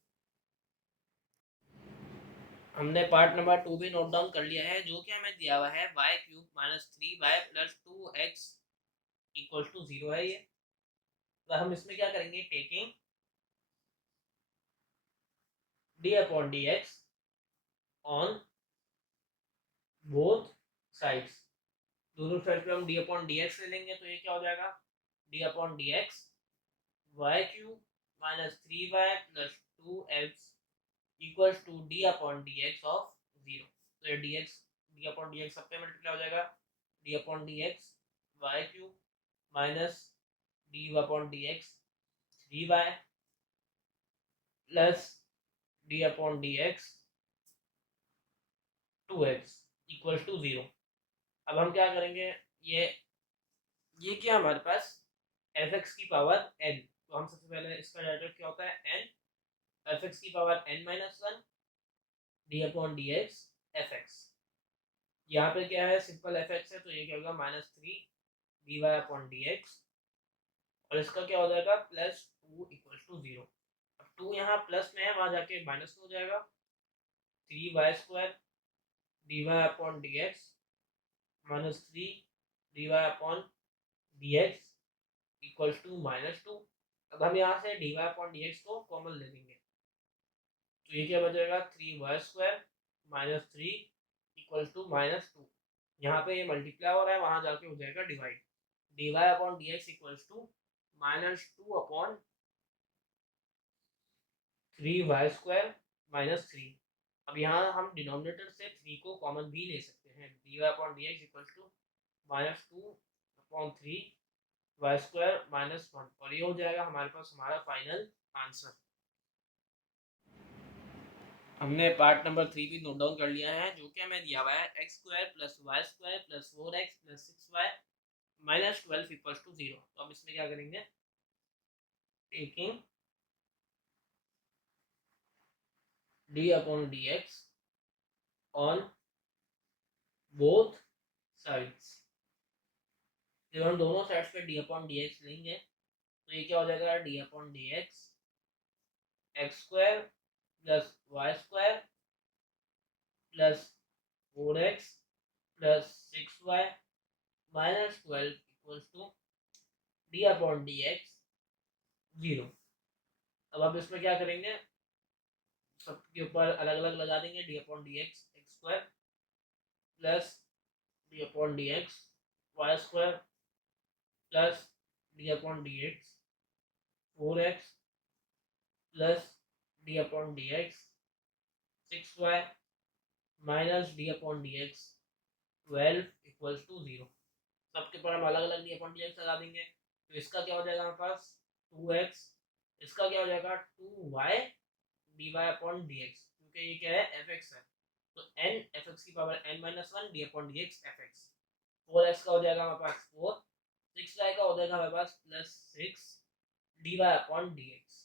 हमने पार्ट नंबर 2 भी नोट डाउन कर लिया है, जो कि हमें दिया हुआ है y cube minus 3y plus 2x equal to 0 है ये। तो हम इसमें क्या करेंगे, taking d upon D x on both sides, दोनों साइड पे हम डी अपॉन डी एक्स ले लेंगे, तो ये क्या हो जाएगा d upon D x y cube minus 3y plus 2x equals to d upon D x of 0। तो ये डी अपॉन डी एक्स सब पे मल्टीप्लाई हो जाएगा, d upon D x y cube minus d upon D x 3y plus d upon D x 2x equal to 0। अब हम क्या करेंगे, ये क्या हमारे पास fx की पावर n, तो हम सबसे पहले इसका डेरिवेटिव क्या होता है n, fx की power n minus 1 D upon D x f x. यहाँ पे क्या है सिंपल fx है, तो ये क्या होगा minus 3 d Y upon D x, और इसका क्या हो जाएगा प्लस 2 इक्वल टू 0। अब 2 यहाँ प्लस में है, वहां जाके माइनस हो जाएगा, 3y² d Y upon D x minus 3 d Y upon D x equal to minus 2। अब हम यहाँ से d Y upon D x को कॉमन ले लेंगे, तो ये क्या बचेगा 3y² minus 3 equal to minus 2। यहाँ पे ये मल्टीप्लाई हो रहा है, वहां जाके हो जाएगा divide, d Y upon D x equals to minus 2 upon 3y² minus 3। अब यहाँ हम डिनोमिनेटर से 3 को कॉमन भी ले सकते हैं, d Y upon D x equals to minus 2 upon 3y² minus 1, और ये हो जाएगा हमारे पास हमारा फाइनल आंसर। हमने पार्ट नंबर 3 भी नोट डाउन कर लिया है, जो कि हमें दिया हुआ है x² plus y² plus 4x plus 6y minus 12 equals to 0। तो अब इसमें क्या करेंगे, taking d upon D x on both sides, जब हम दोनों साइड्स पे डी अपॉन डी एक्स लेंगे, तो ये क्या हो जाएगा d upon D x x² plus y² plus 4x plus 6y minus 12 equals to d upon D x 0। अब आप इसमें क्या करेंगे, सबके ऊपर अलग अलग लगा देंगे, d upon D x x² plus d upon D x y² plus d upon D x 4x plus d upon D x 6y minus d upon D x 12 equals to 0। सबके ऊपर हम अलग अलग डी अपॉन डी एक्स लगा देंगे, तो इसका क्या हो जाएगा हमारे पास 2x, इसका क्या हो जाएगा 2y d Y upon D x, क्योंकि ये क्या है fx है, तो n fx की power n minus 1 D upon D x fx। 4x का हो जाएगा हमारे पास 4, 6y का हो जाएगा हमारे पास plus 6 d Y upon D x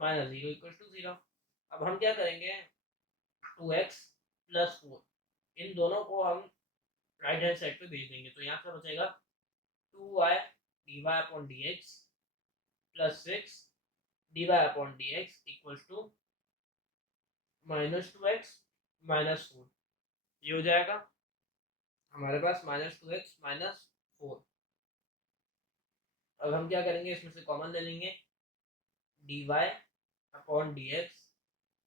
minus 0 equal to 0। अब हम क्या करेंगे 2x प्लस 4, इन दोनों को हम राइट हैंड साइड पे भेज देंगे, तो यहाँ से बचेगा 2y d Y upon D x plus 6 d Y upon D x equal to minus 2x -4, ये हो जाएगा हमारे पास -2x -4। अब हम क्या करेंगे, इसमें से कॉमन ले लेंगे, dy अपॉन dx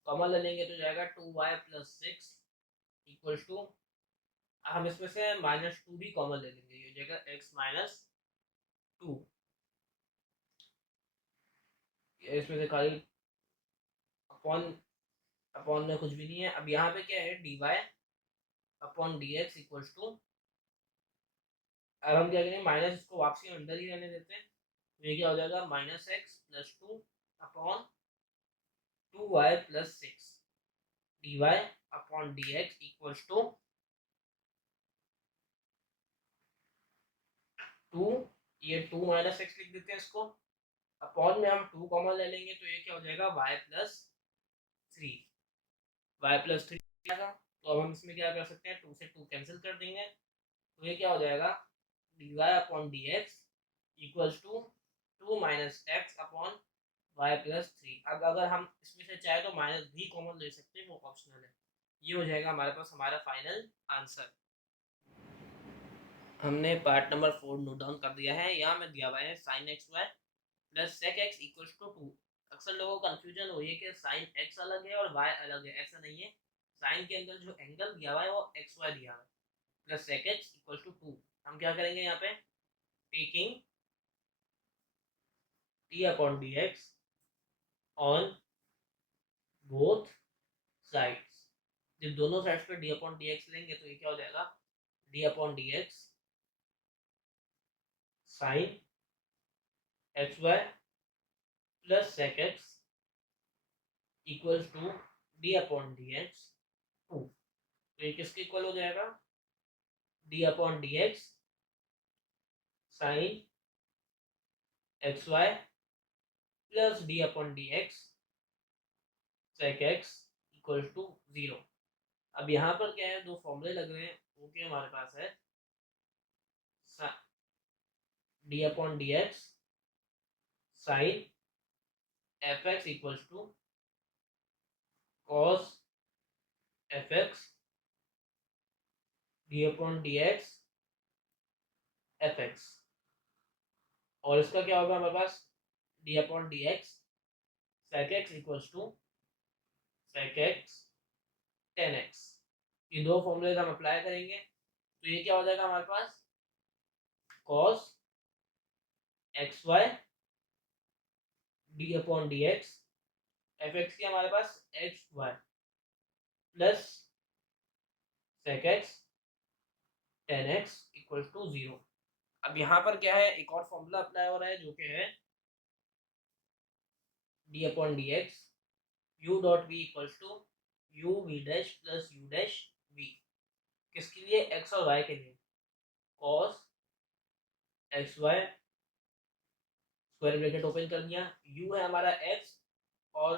कॉमन ले लेंगे तो जाएगा 2y + 6 इक्वल्स टू, हम इसमें से -2 भी कॉमन ले लेंगे, ये हो जाएगा x - 2। इसमें से खाली अपॉन अपॉन में कुछ भी नहीं है। अब यहाँ पे क्या है, dy upon dx equals to, अब हम क्या करेंगे, माइनस इसको वापसी अंदर ही रहने देते हैं, तो ये क्या हो जाएगा -x + 2 upon 2y + 6 dy upon dx equals to 2, ये 2 - x लिख देते हैं इसको, अपॉन में हम 2 कॉमन ले लेंगे तो ये क्या हो जाएगा y + 3, y + 3 आएगा। तो अब हम इसमें क्या कर सकते हैं, 2 से 2 कैंसिल कर देंगे, तो ये क्या हो जाएगा dy upon dx equals to 2 - x upon y + 3। अब अगर हम इसमें से चाहे तो माइनस भी कॉमन ले सकते हैं, वो ऑप्शनल है। ये हो जाएगा हमारे पास हमारा फाइनल आंसर। हमने पार्ट नंबर 4 नोट डाउन कर दिया है। यहाँ में दिया हुआ है sin xy plus sec x equals to 2। अक्सर लोगों को कंफ्यूजन हुई है कि sin x अलग है और y अलग है, ऐसा नहीं है। sin के अंदर जो एंगल दिया हुआ है वो xy दिया हुआ है, plus sec x equals to 2। हम क्या करेंगे यहाँ पे, taking t upon dx on both sides, जब दोनों साइड्स पे d अपॉन dx लेंगे तो ये क्या हो जाएगा d upon dx sin xy plus sec x equals to d upon dx 2। तो ये किसके इक्वल हो जाएगा, d upon dx sin xy plus d upon dx sec x equals to 0। अब यहाँ पर क्या है, दो फॉर्मूले लग रहे हैं, वो क्या हमारे पास है, d upon dx sin fx equals to cos fx d upon dx fx, और इसका क्या होगा हमारे पास d upon dx sec x equals to sec x tan x। ये दो फॉर्मूले हम अप्लाई करेंगे तो ये क्या हो जाएगा हमारे पास cos xy d upon dx fx की हमारे पास xy plus sec x tan x equals to 0। अब यहाँ पर क्या है, एक और फॉर्मूला अप्लाई हो रहा है जो कि है d upon dx u dot v equals to u v dash plus u dash v, किसके लिए, x और y के लिए, cos xy square bracket open कर दिया, u है हमारा x और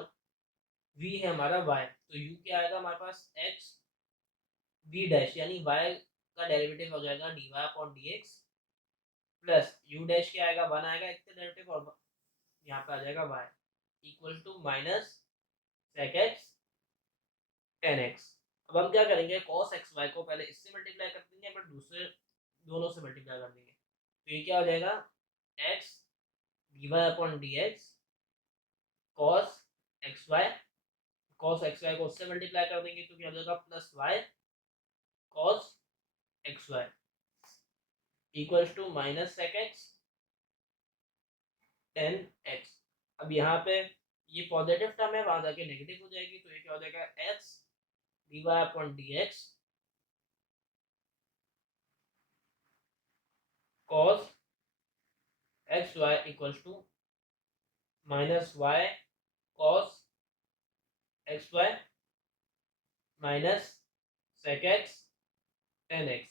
v है हमारा y, तो u क्या आएगा हमारे पास x v डैश यानी y का डेरिवेटिव हो जाएगा dy upon dx plus u dash क्या आएगा 1 आएगा x का डेरिवेटिव और यहाँ पे आ जाएगा y equal to minus sec x tan x। अब हम क्या करेंगे, cos xy को पहले इससे मल्टीप्लाई कर देंगे, फिर दूसरे दोनों से मल्टीप्लाई कर देंगे, तो ये क्या हो जाएगा x dy upon dx cos xy, cos xy को उससे मल्टीप्लाई कर देंगे तो क्या हो जाएगा plus y cos xy equals to minus sec x tan x। अब यहाँ पे ये पॉजिटिव टर्म है, वहां जाके नेगेटिव हो जाएगी, तो ये क्या हो जाएगा x dy upon dx cos xy equals to minus y cos xy minus sec x tan x।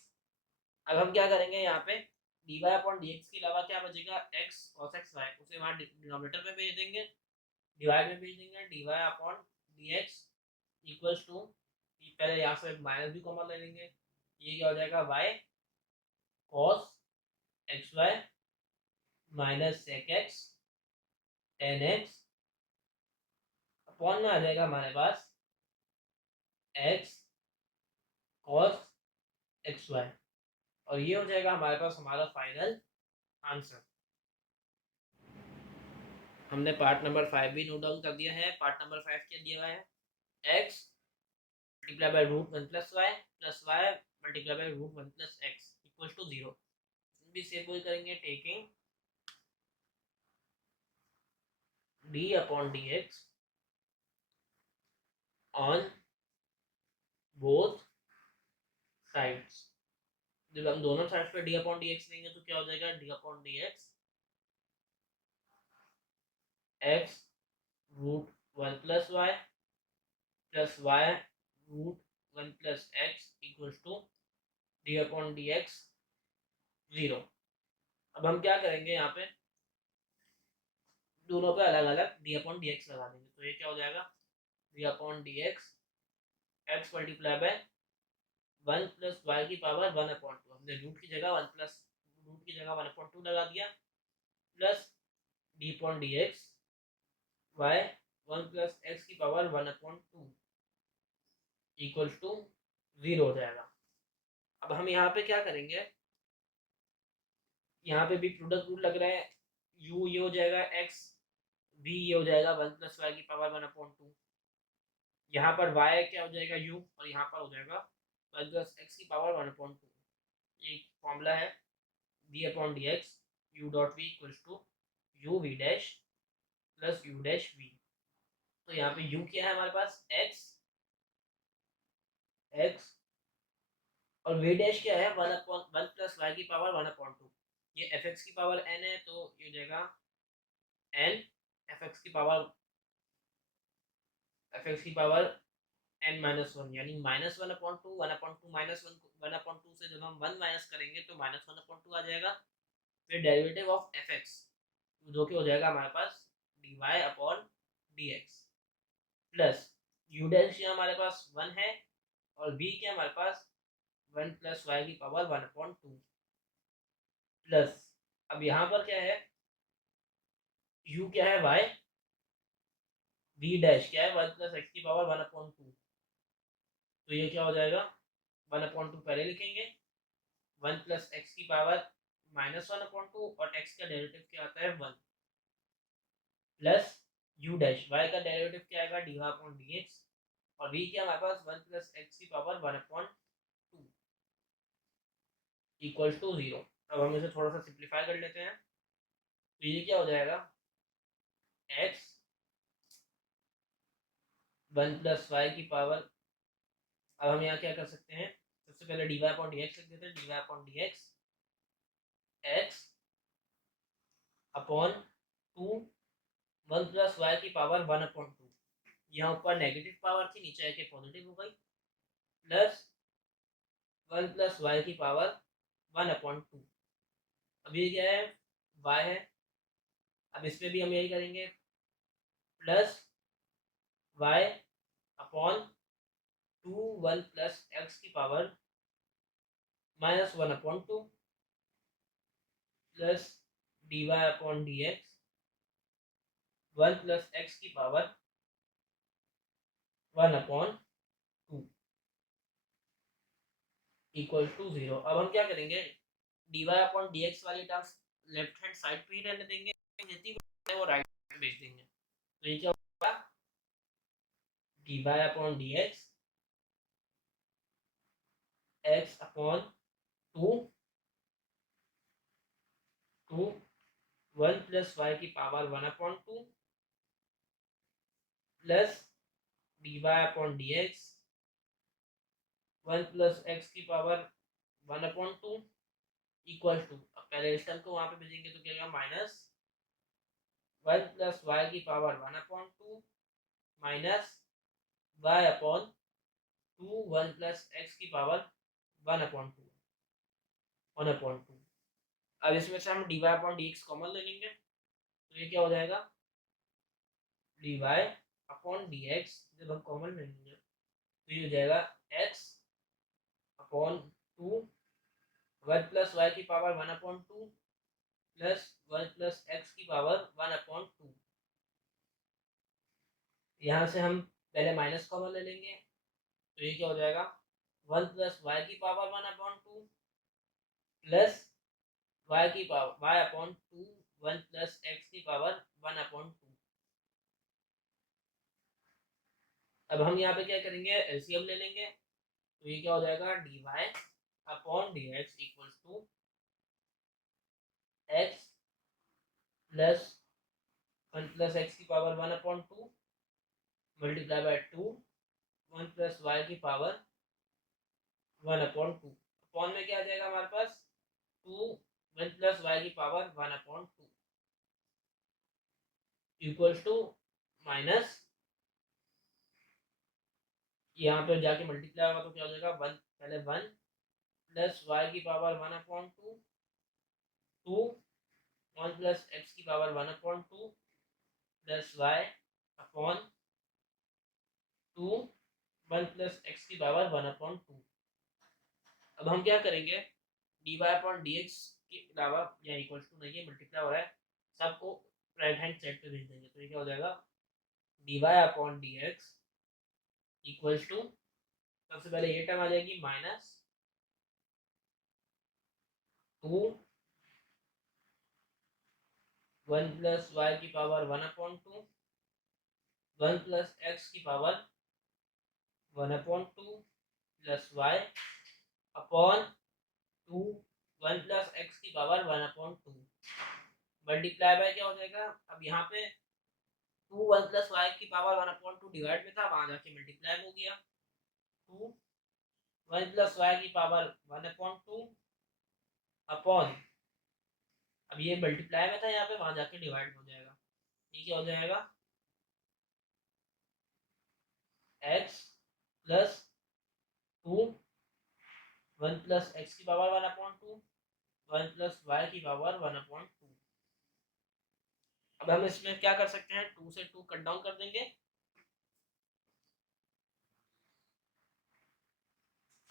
अब हम क्या करेंगे, यहाँ पे dy अपॉन dx के अलावा क्या बचेगा, x cos xy, उसे वहां डिनोमिनेटर में भेज देंगे, डिवाइड में भेज देंगे, dy upon dx equals to, पहले यहाँ से माइनस भी कॉमन ले लेंगे, ये क्या हो जाएगा y cos xy minus sec x tan x upon में आ जाएगा हमारे पास x और एक्स वाई, और ये हो जाएगा हमारे पास हमारा फाइनल आंसर। हमने पार्ट नंबर 5 भी नोट डाउन कर दिया है। पार्ट नंबर 5 क्या दिया हुआ है, x multiply by root 1 plus y multiply by root 1 plus x equal to 0। भी सेम वही करेंगे, taking d upon dx on both sides. जब हम दोनों साइड्स पे d अपॉन dx लेंगे तो क्या हो जाएगा, d upon dx x root 1 plus y plus y root 1 plus x equal to d upon dx 0। अब हम क्या करेंगे, यहाँ पे दोनों पे अलग अलग d अपॉन dx लगा देंगे, तो ये क्या हो जाएगा, d upon dx x multiply by 1 plus y की पावर 1 अपॉन 2। हमने रूट की जगह 1 प्लस रूट की जगह 1 अपॉन 2 लगा दिया, plus d upon dx y 1 plus x की पावर 1 अपॉन 2 इक्वल टू 0 हो जाएगा। अब हम यहाँ पे क्या करेंगे, यहाँ पे भी प्रोडक्ट रूल लग रहा है, u ये हो जाएगा x, v ये हो जाएगा 1 प्लस वाई की पावर 1 अपॉन 2, यहाँ पर y क्या हो जाएगा u, और यहाँ पर हो जाएगा 1 प्लस एक्स की पावर 1 अपॉन 2। एक फॉर्मूला है d upon dx u dot v equals to u v dash plus u dash v। तो यहाँ पे u क्या है हमारे पास, x और v डैश क्या है 1 अपॉन 1 प्लस वाई की पावर 1 अपॉन 2। ये fx की पावर n है, तो ये हो जाएगा n fx की पावर n माइनस 1, यानी minus 1 upon 2, 1 upon 2 minus 1 upon 2 से जब हम 1 माइनस करेंगे तो माइनस 1 अपॉन 2 आ जाएगा। फिर डेरिवेटिव ऑफ fx जो कि हो जाएगा हमारे पास dy upon dx plus u dash हमारे पास 1 है, और v क्या हमारे पास 1 प्लस वाई की पावर 1 अपॉन 2 प्लस, अब यहाँ पर क्या है, u क्या है y, v डैश क्या है 1 प्लस एक्स की पावर 1 अपॉन 2। तो ये क्या हो जाएगा, 1 अपॉन 2 पहले लिखेंगे, 1 प्लस एक्स की पावर माइनस 1 अपॉन 2, और x का डेरिवेटिव क्या आता है 1 प्लस u डैश y का डेरिवेटिव क्या आएगा dy अपॉन dx, और v क्या हमारे पास 1 प्लस एक्स की पावर 1 अपॉन 2 इक्वल टू 0। अब हम इसे थोड़ा सा सिंप्लीफाई कर लेते हैं, तो ये क्या हो जाएगा, x 1 प्लस वाई की पावर, अब हम यहाँ क्या कर सकते हैं, सबसे पहले dy अपॉन dx लिख देते हैं, dy upon dx x upon 2 1 plus y की पावर 1 अपॉन 2, यहाँ ऊपर नेगेटिव पावर थी, नीचे आके पॉजिटिव हो गई, प्लस 1 प्लस वाई की पावर 1 अपॉन 2। अब ये क्या है, y है, अब इसमें भी हम यही करेंगे, plus y upon 2 1 plus x की power minus 1 upon 2 plus dy upon dx 1 plus x की पावर 1 अपॉन 2 इक्वल टू 0। अब हम क्या करेंगे, dy अपॉन dx वाली टर्म्स लेफ्ट हैंड साइड पे ही रहने देंगे, जितनी है वो राइट पे भेज देंगे। तो ये क्या होगा, dy upon dx x upon 2 1 plus y की power 1 upon 2 plus dy upon dx 1 plus x की पावर 1 अपॉन 2 इक्वल टू, अब पहले इस टर्म को वहां पे भेजेंगे तो क्या होगा, माइनस 1 प्लस वाई की power 1 upon 2 minus y upon 2 1 plus x की पावर 1 अपॉन 2 1 अपॉन 2। अब इसमें से हम dy अपॉन dx कॉमन ले लेंगे, तो ये क्या हो जाएगा, dy अपॉन dx जब हम कॉमन ले लेंगे तो ये हो जाएगा x अपॉन 2 1 प्लस वाई की power 1 upon 2 plus 1 plus x की पावर 1 अपॉन 2। यहाँ से हम पहले माइनस कॉमन ले लेंगे, तो ये क्या हो जाएगा 1 प्लस वाई की पावर 1/2 प्लस y की पावर y/2 1 प्लस x की पावर 1/2। अब हम यहाँ पे क्या करेंगे, एलसीएम ले लेंगे, तो ये क्या हो जाएगा, dy/dx equals to x plus 1 plus x की power 1/2 multiply by 2 1 plus y की पावर 1/2। अपॉन में क्या आ जाएगा हमारे पास 2 1 प्लस y की पावर 1/2 इक्वल्स टू माइनस, यहाँ पे जाके मल्टीप्लाई होगा तो क्या हो जाएगा, 1 पहले 1 प्लस y की पावर 1/2 2 1 प्लस x की power 1/2 plus y upon 2 1 plus x की पावर 1/2। अब हम क्या करेंगे, dy/dx के अलावा या इक्वल्स टू नहीं, मल्टीप्लाई हो रहा है, सबको राइट हैंड साइड पे भेज देंगे, तो ये क्या हो जाएगा, dy/dx इक्वल्स टू, सबसे पहले ये टर्म आ जाएगी माइनस 2 1 प्लस y की पावर 1/2 1 प्लस x की power 1/2 plus y upon 2 1 plus x की पावर 1/2 मल्टीप्लाई बाय क्या हो जाएगा, अब यहाँ पे 2 1 प्लस y की पावर 1/2 डिवाइड में था, वहां जाके मल्टीप्लाई हो गया, 2 1 प्लस y की पावर 1/2 अपॉन, अब ये मल्टीप्लाई में था यहाँ पे, वहां जाके डिवाइड हो जाएगा, ये क्या हो जाएगा, x प्लस 2 1 प्लस x की पावर 1/2 1 प्लस y की पावर 1/2। अब हम इसमें क्या कर सकते हैं, 2 से 2 कट डाउन कर देंगे,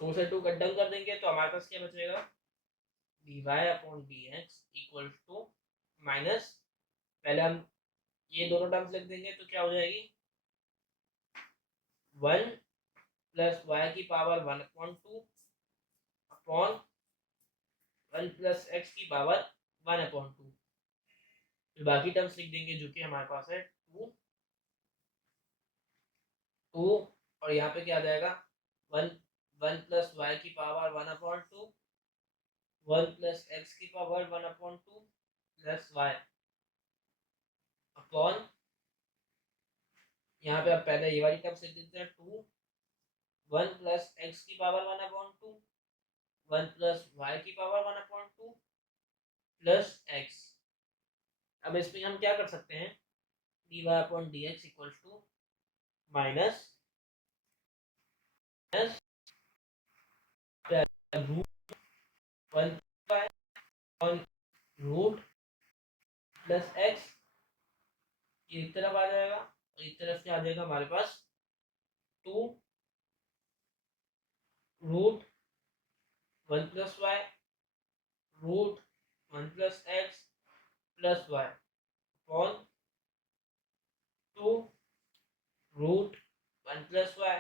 2 से 2 कट डाउन कर देंगे तो हमारे पास क्या बचेगा, dy/dx इक्वल टू माइनस, पहले हम ये दोनों टर्म्स लिख देंगे तो क्या हो जाएगी, 1 प्लस y की पावर 1/2 अपॉन 1 प्लस x की पावर 1/2, फिर बाकी टर्म्स लिख देंगे जो कि हमारे पास है 2 2 और यहाँ पे क्या आ जाएगा, 1 1 प्लस y की पावर 1/2 1 प्लस x की पावर 1/2 प्लस y अपॉन, यहाँ पे आप पहले ये वाली टर्म्स लिख देते हैं, 2 1 प्लस x की पावर 1/2 1 प्लस y की पावर 1/2 प्लस x। अब इसमें हम क्या कर सकते हैं, dy/dx equals to minus root 1 root plus x, ये एक तरफ आ जाएगा और एक तरफ क्या आ जाएगा हमारे पास 2 root 1 plus y root 1 plus x plus y upon 2 root 1 plus y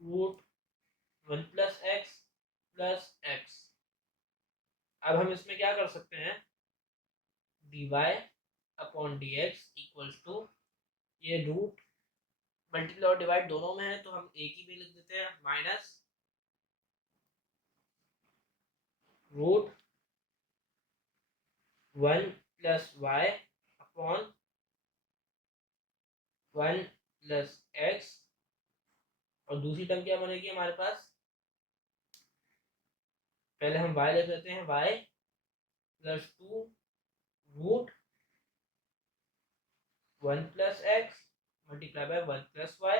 root 1 plus x plus x। अब हम इसमें क्या कर सकते हैं, dy/dx इक्वल्स टू, ये रूट मल्टीप्लाई और डिवाइड दोनों में है तो हम एक ही में लिख देते हैं, minus root 1 plus y upon 1 plus x, और दूसरी टर्म क्या बनेगी हमारे पास, पहले हम y लिख लेते हैं, y plus 2 root 1 plus x multiply by 1 plus y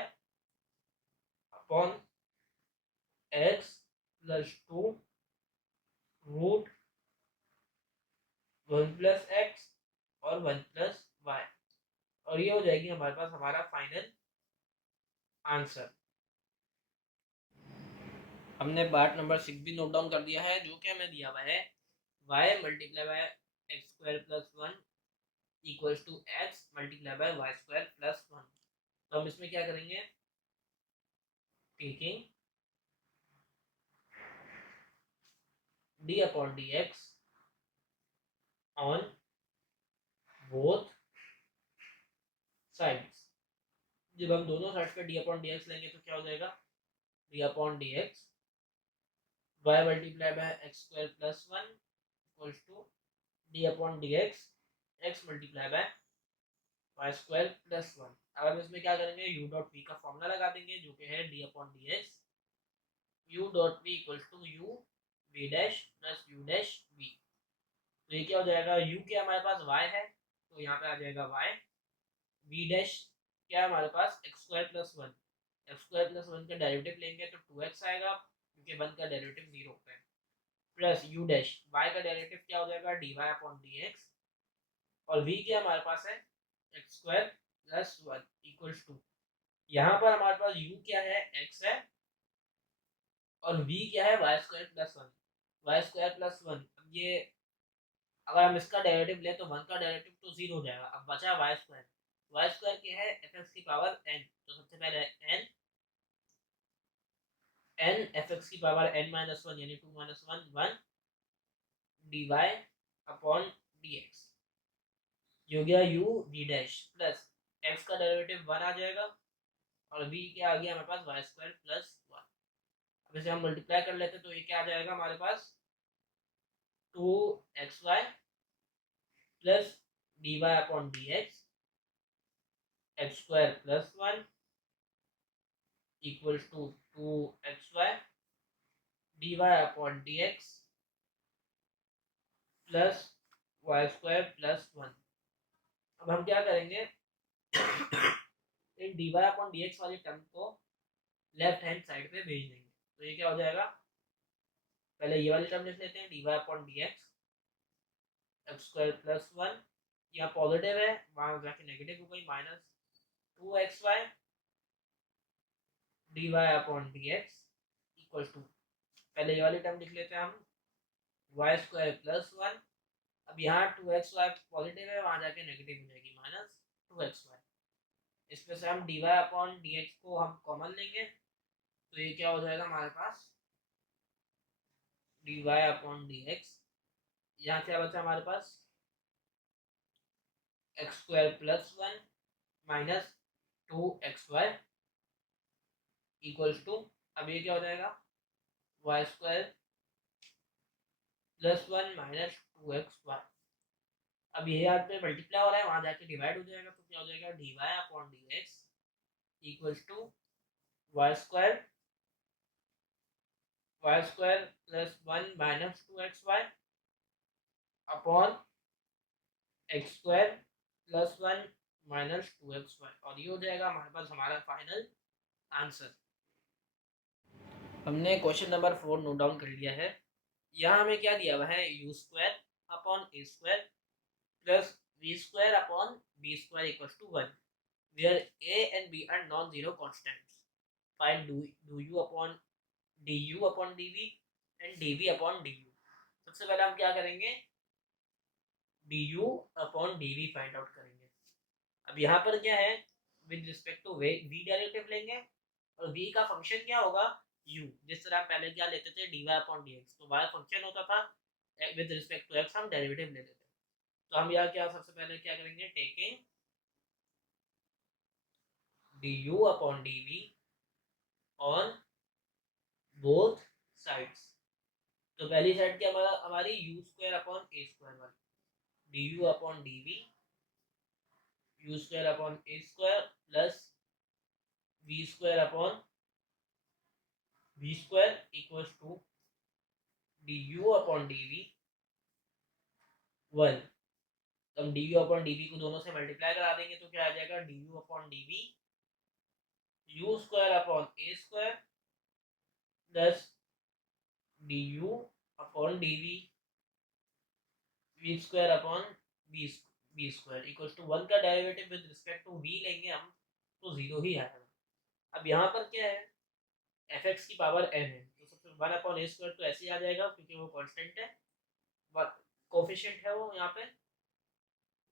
upon x plus 2 root 1 plus x और 1 प्लस y, और ये हो जाएगी हमारे पास हमारा फाइनल आंसर। हमने पार्ट नंबर 6 भी नोट डाउन कर दिया है, जो कि हमें दिया हुआ है y multiply by x square plus 1 equals to x multiply by y square plus 1। तो हम इसमें क्या करेंगे, taking d upon D x on both sides. जब हम दोनों साइड पे डी अपॉन डी एक्स लेंगे तो क्या हो जाएगा, d upon D x y multiply by x square plus one equals to d upon D x multiply by y square plus one. अब हम इसमें क्या करेंगे, यू डॉट वी का फॉर्मूला लगा देंगे जो कि है d upon D x u dot v equals to u v dash plus u dash v. तो ये क्या हो जाएगा, u क्या हमारे पास y है तो यहाँ पे आ जाएगा y, v डैश क्या हमारे पास x square plus one, x square plus one का डेरिवेटिव लेंगे तो 2x आएगा क्योंकि वन का डेरिवेटिव 0 होता है, प्लस u डैश y का डेरिवेटिव क्या हो जाएगा dy अपॉन dx, और v क्या हमारे पास है x square plus one equals to, यहाँ पर हमारे पास u क्या है x है और v क्या है y square plus one, y square plus one. अब ये अगर हम इसका डेरिवेटिव लें तो वन का डेरिवेटिव तो 0 हो जाएगा, अब बचा वाई स्क्वायर, वाई स्क्वायर क्या है एफ एक्स की पावर n, तो सबसे पहले n एफ एक्स की पावर n माइनस वन यानी 2 माइनस वन 1 d Y upon D x, जो गया u v dash plus x का डेरिवेटिव 1 आ जाएगा और v क्या आ गया हमारे पास वाई स्क्वायर प्लस वन। अब इसे हम मल्टीप्लाई कर लेते तो ये क्या आ जाएगा हमारे पास 2xy plus d Y upon D x square plus one equals to 2xy dy upon dx plus y square plus one. अब हम क्या करेंगे इन dy अपॉन dx वाली टर्म को लेफ्ट हैंड साइड पे भेज देंगे, तो ये क्या हो जाएगा, पहले ये वाली टर्म लिख लेते हैं dy upon dx x square plus one, यहाँ पॉजिटिव है वहां जाके नेगेटिव हो गई minus 2xy dy upon dx equal to, पहले ये वाली टर्म लिख लेते हैं हम वाई स्क्वायर प्लस वन, अब यहाँ 2xy पॉजिटिव है वहां जाके नेगेटिव हो जाएगी माइनस 2xy, इसमें से हम dy अपॉन dx को हम कॉमन लेंगे तो ये क्या हो जाएगा हमारे पास dy अपॉन dx, यहाँ क्या बचा हमारे पास x square plus one minus 2xy equals to, अब ये क्या हो जाएगा y square plus one minus 2xy, अब ये यहाँ पे मल्टीप्लाई हो रहा है वहां जाके डिवाइड हो जाएगा तो क्या हो जाएगा dy upon dx equals to y square plus one minus 2xy upon x square plus one minus 2xy, और ये हो जाएगा हमारे पास हमारा फाइनल आंसर। हमने क्वेश्चन नंबर 4 नोट डाउन कर लिया है। यहाँ हमें क्या दिया हुआ है u square upon a square plus v square upon b square equals to 1 where a and b are non-zero constants. Find du upon du upon dv and dv upon du। सबसे पहले हम क्या करेंगे du upon dv find out करेंगे। अब यहाँ पर क्या है with respect to v derivative लेंगे और v का फंक्शन क्या होगा u, जिस तरह हम पहले क्या लेते थे dy upon dx, तो y फंक्शन होता था विद रिस्पेक्ट टू x हम डेरिवेटिव लेते थे, तो हम यहाँ क्या सबसे पहले क्या करेंगे taking du upon dv on both sides, तो पहली साइड क्या हमारी u square upon a square वाली du upon dv u square upon a square plus v square upon v square equals to du upon dv 1, तो हम du अपॉन dv को दोनों से मल्टीप्लाई करा देंगे तो क्या आ जाएगा du upon dv u square upon a square plus du upon dv v square upon b square equals to 1 का derivative with respect to v लेंगे हम तो 0 ही आएगा। अब यहाँ पर क्या है fx की पावर n है तो सबसे 1 अपॉन a स्क्वायर तो ऐसे ही आ जाएगा क्योंकि वो कांस्टेंट है, कोफिशिएंट है वो यहाँ पे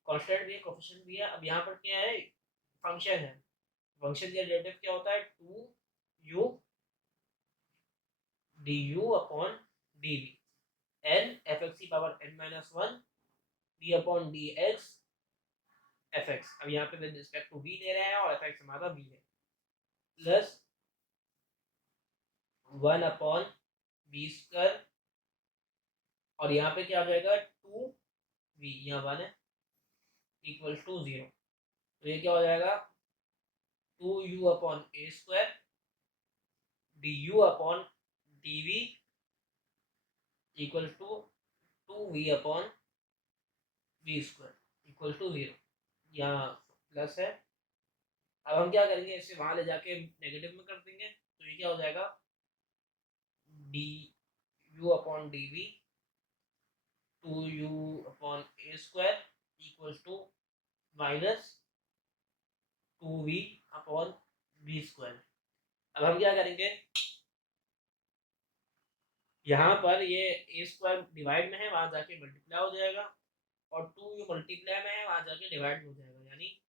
कांस्टेंट भी है कोफिशिएंट भी है। अब यहाँ पर क्या है फंक्शन है, फंक्शन का डेरिवेटिव क्या होता है 2u du upon dv, n f x की power n minus one d upon D x f x. अब यहाँ पे विद रिस्पेक्ट टू v ले रहे हैं और एफ एक्स हमारा v है, plus one upon b square, और यहाँ पे क्या हो जाएगा टू वी, यहाँ वन है, इक्वल टू जीरो। तो ये क्या हो जाएगा two u upon a square d you upon d v equal to two v upon v square equal to zero. यहाँ प्लस है। अब हम क्या करेंगे, इसे वहां ले जाके नेगेटिव में कर देंगे, तो ये क्या हो जाएगा d you upon d v two u upon a square equal to minus two v upon v square. अब हम क्या करेंगे, यहाँ पर ये ए स्क्वायर डिवाइड में है, वहां जाके मल्टीप्लाई हो जाएगा, और टू यू मल्टीप्लाई में है, वहां जाके डिवाइड हो जाएगा, यानी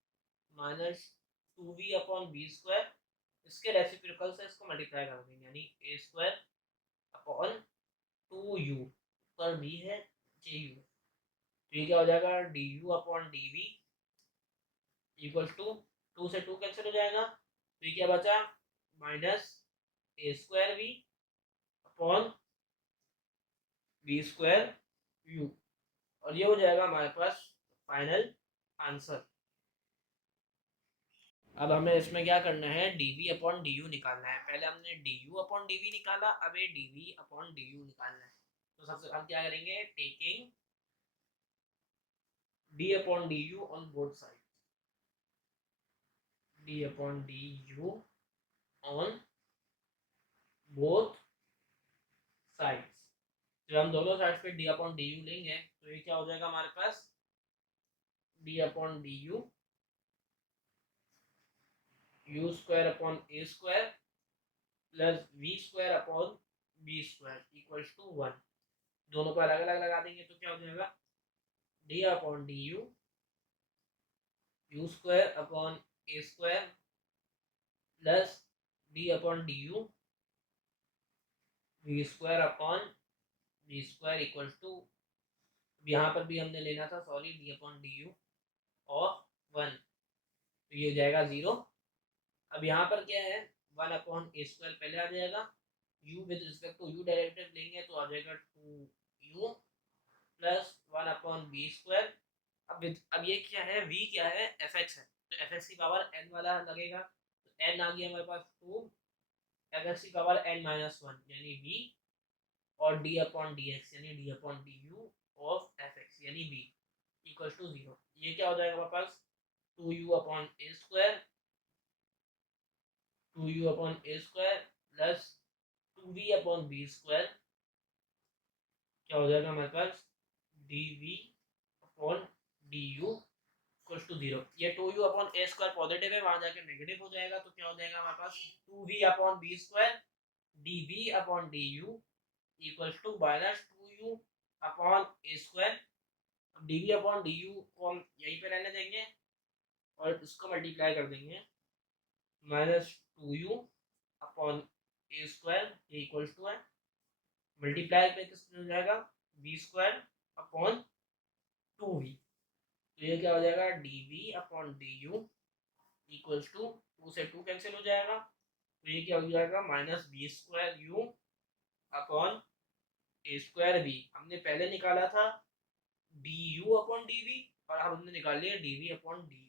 minus two v upon b square, इसके रेसिप्रोकल से इसको मल्टीप्लाई कर देंगे, यानी a square upon two u पर बी है जे यू। तो ये क्या हो जाएगा d you upon d v equal to two से टू कैंसिल हो जाएगा, तो ये क्या बचा minus a square v upon b square u, और ये हो जाएगा हमारे पास फाइनल आंसर। अब हमें इसमें क्या करना है, dv अपॉन du निकालना है। पहले हमने du अपॉन dv निकाला, अब ये dv अपॉन du निकालना है। तो सबसे हम क्या करेंगे, taking d upon du on both side, d upon du on both sides. जब हम दोनों साइड पे d अपॉन du लेंगे तो ये क्या हो जाएगा हमारे पास d upon du u square upon a square plus v square upon b square equals to one. दोनों को अलग अलग लगा देंगे तो क्या हो जाएगा d upon du u square upon a square plus d upon du v square upon b square equal to, यहाँ पर भी हमने लेना था सॉरी d अपॉन du और वन, तो ये हो जाएगा जीरो। अब यहाँ पर क्या है वन अपॉन ए स्क्वायर पहले आ जाएगा, u with respect to u derivative लेंगे तो आ जाएगा two u plus one upon b square. अब ये क्या है v क्या है एफ एक्स है, तो एफ एक्स की पावर n वाला लगेगा, तो n आ गया हमारे पास टू एफ एक्स की पावर n माइनस वन यानी v, और d अपॉन डी एक्स यानी d upon D u of f x यानी v इक्वल टू जीरो। ये क्या हो जाएगा हमारे पास two u upon a square two u upon a square plus two v upon b square, क्या हो जाएगा हमारे पास d v upon D u equal to zero. ये two u upon a square positive है, वहां जाके नेगेटिव हो जाएगा, तो क्या हो जाएगा हमारे पास two v upon b square d v upon D u equal to minus two u upon a square. D v upon D u को हम यहीं पे रहने देंगे और इसको मल्टीप्लाई कर देंगे, minus two u upon a square ये इक्वल टू है, मल्टीप्लाई पे किस हो जाएगा b square upon two v, तो ये क्या हो जाएगा d v upon D u equals to two से टू कैंसिल हो जाएगा, तो ये क्या हो जाएगा minus b square u upon a square b. हमने पहले निकाला था d you upon d v और अब हमने निकाल लिया D v upon D u.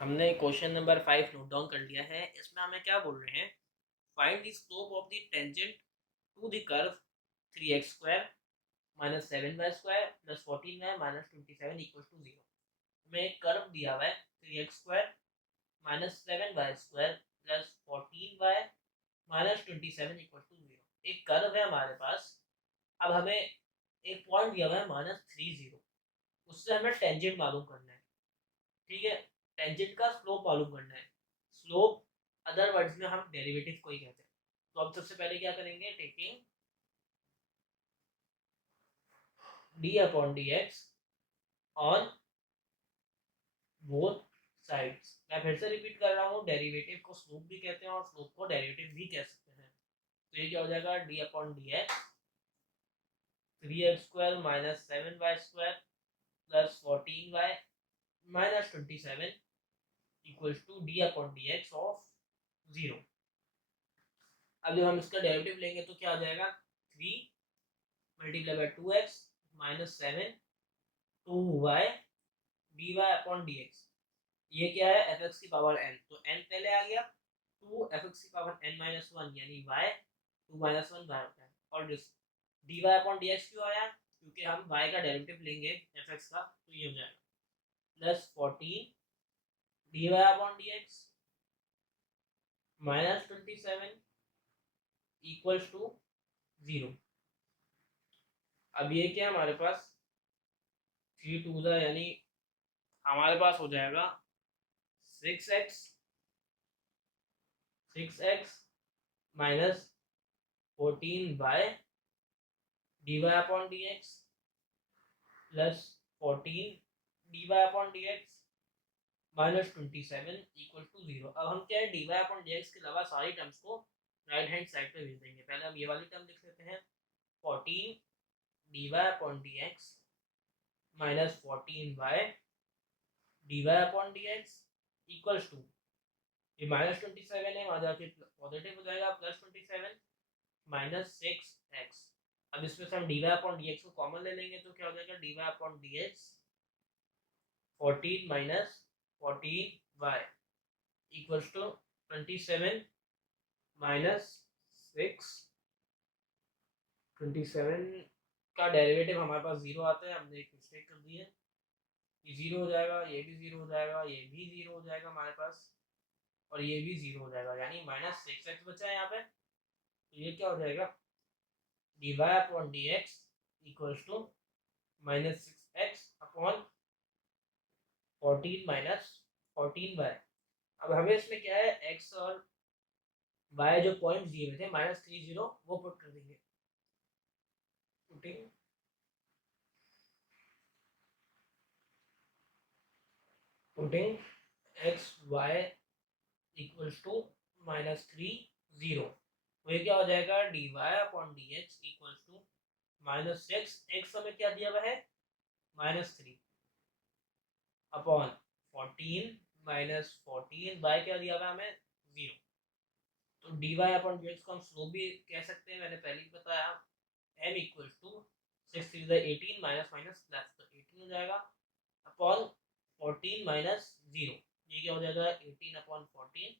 हमने क्वेश्चन नंबर 5 नोट डाउन कर लिया है। इसमें हमें क्या बोल रहे हैं, find the slope of the tangent to the curve 3x² minus 7y square plus 14y minus 27 equal to zero. हमें एक कर्व दिया हुआ है 3x² minus 7y square plus 14y minus 27 equal to zero. एक कर्व है हमारे पास, अब हमें एक पॉइंट दिया हुआ है माइनस 30, उससे हमें टेंजेंट मालूम करना है, ठीक है, टेंजेंट का स्लोप मालूम करना है। स्लोप अदर वर्ड्स में हम डेरिवेटिव को ही कहते हैं। तो अब सबसे पहले क्या करेंगे, taking d upon D x on both sides. मैं फिर से रिपीट कर रहा हूँ, डेरिवेटिव को स्लोप भी कहते हैं और स्लोप को डेरिवेटिव भी कह सकते हैं। तो ये क्या हो जाएगा d upon D x 3x² minus 7y² plus 14y minus 27 equals to d upon D x of 0। अब जब हम इसका डेरिवेटिव लेंगे तो क्या आ जाएगा 3 multiply by 2x minus 7 2y dy upon dx। ये क्या है fx की पावर n, तो n पहले आ गया 2 fx की पावर n माइनस 1 यानी y 2 माइनस 1 y होता है। और dy अपॉन dx क्यों आया, क्योंकि हम y का डेरिवेटिव लेंगे fx का, तो ये हो जाएगा plus 14 dy upon dx minus 27 equals to 0। अब ये क्या हमारे पास 3 2 यानी हमारे पास हो जाएगा 6x minus 14y dy upon dx plus 14 dy upon dx minus 27 equal to 0। अब हम क्या है dy अपॉन dx के अलावा सारी टर्म्स को राइट हैंड साइड पे भेज देंगे। पहले हम ये वाली टर्म लिख लेते हैं 14 dy upon dx minus 14y dy upon dx equals to ये माइनस 27 है, वहां जाके पॉजिटिव हो जाएगा प्लस 27 माइनस 6x। अब इसमें से हम dy अपॉन dx को कॉमन ले लेंगे तो क्या हो जाएगा dy upon dx 14 minus 14y equals to 27 minus 6। 27 का डेरिवेटिव हमारे पास 0 आता है, हमने एक मिस्टेक कर दी है, ये 0 हो जाएगा, ये भी 0 हो जाएगा, ये भी 0 हो जाएगा हमारे पास, और ये भी 0 हो जाएगा, यानी माइनस 6x बचा है यहाँ पे। तो ये क्या हो जाएगा dy upon dx equals to minus 6x upon 14 minus 14y। अब हमें इसमें क्या है x और y जो पॉइंट दिए हुए थे माइनस 30 वो पुट कर देंगे। Putting x y equals to minus 30, तो ये क्या हो जाएगा dy upon dx equals to minus 6 x हमें क्या दिया हुआ है माइनस 3 अपॉन 14 माइनस 14 बाय क्या दिया हुआ है हमें 0। तो dy अपॉन dx को हम स्लोप भी कह सकते हैं, मैंने पहले ही बताया m equals to 6 3 18 minus minus plus, तो 18 हो जाएगा अपॉन 14 माइनस 0, ये क्या हो जाएगा 18 अपॉन 14।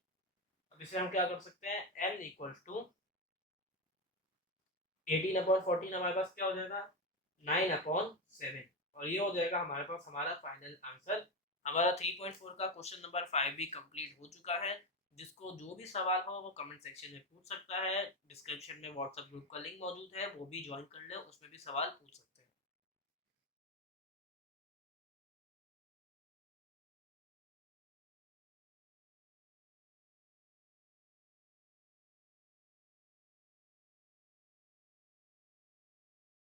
अब इसे हम क्या कर सकते हैं n इक्वल्स टू 18 अपॉन 14 हमारे पास क्या हो जाएगा 9 अपॉन 7, और ये हो जाएगा हमारे पास हमारा फाइनल आंसर। हमारा 3.4 का क्वेश्चन नंबर 5 भी कंप्लीट हो चुका है। जिसको जो भी सवाल हो वो कमेंट सेक्शन में पूछ सकता है। डिस्क्रिप्शन में व्हाट्सएप ग्रुप का लिंक मौजूद है, वो भी ज्वाइन कर ले, उसमें भी सवाल पूछ सकते हैं।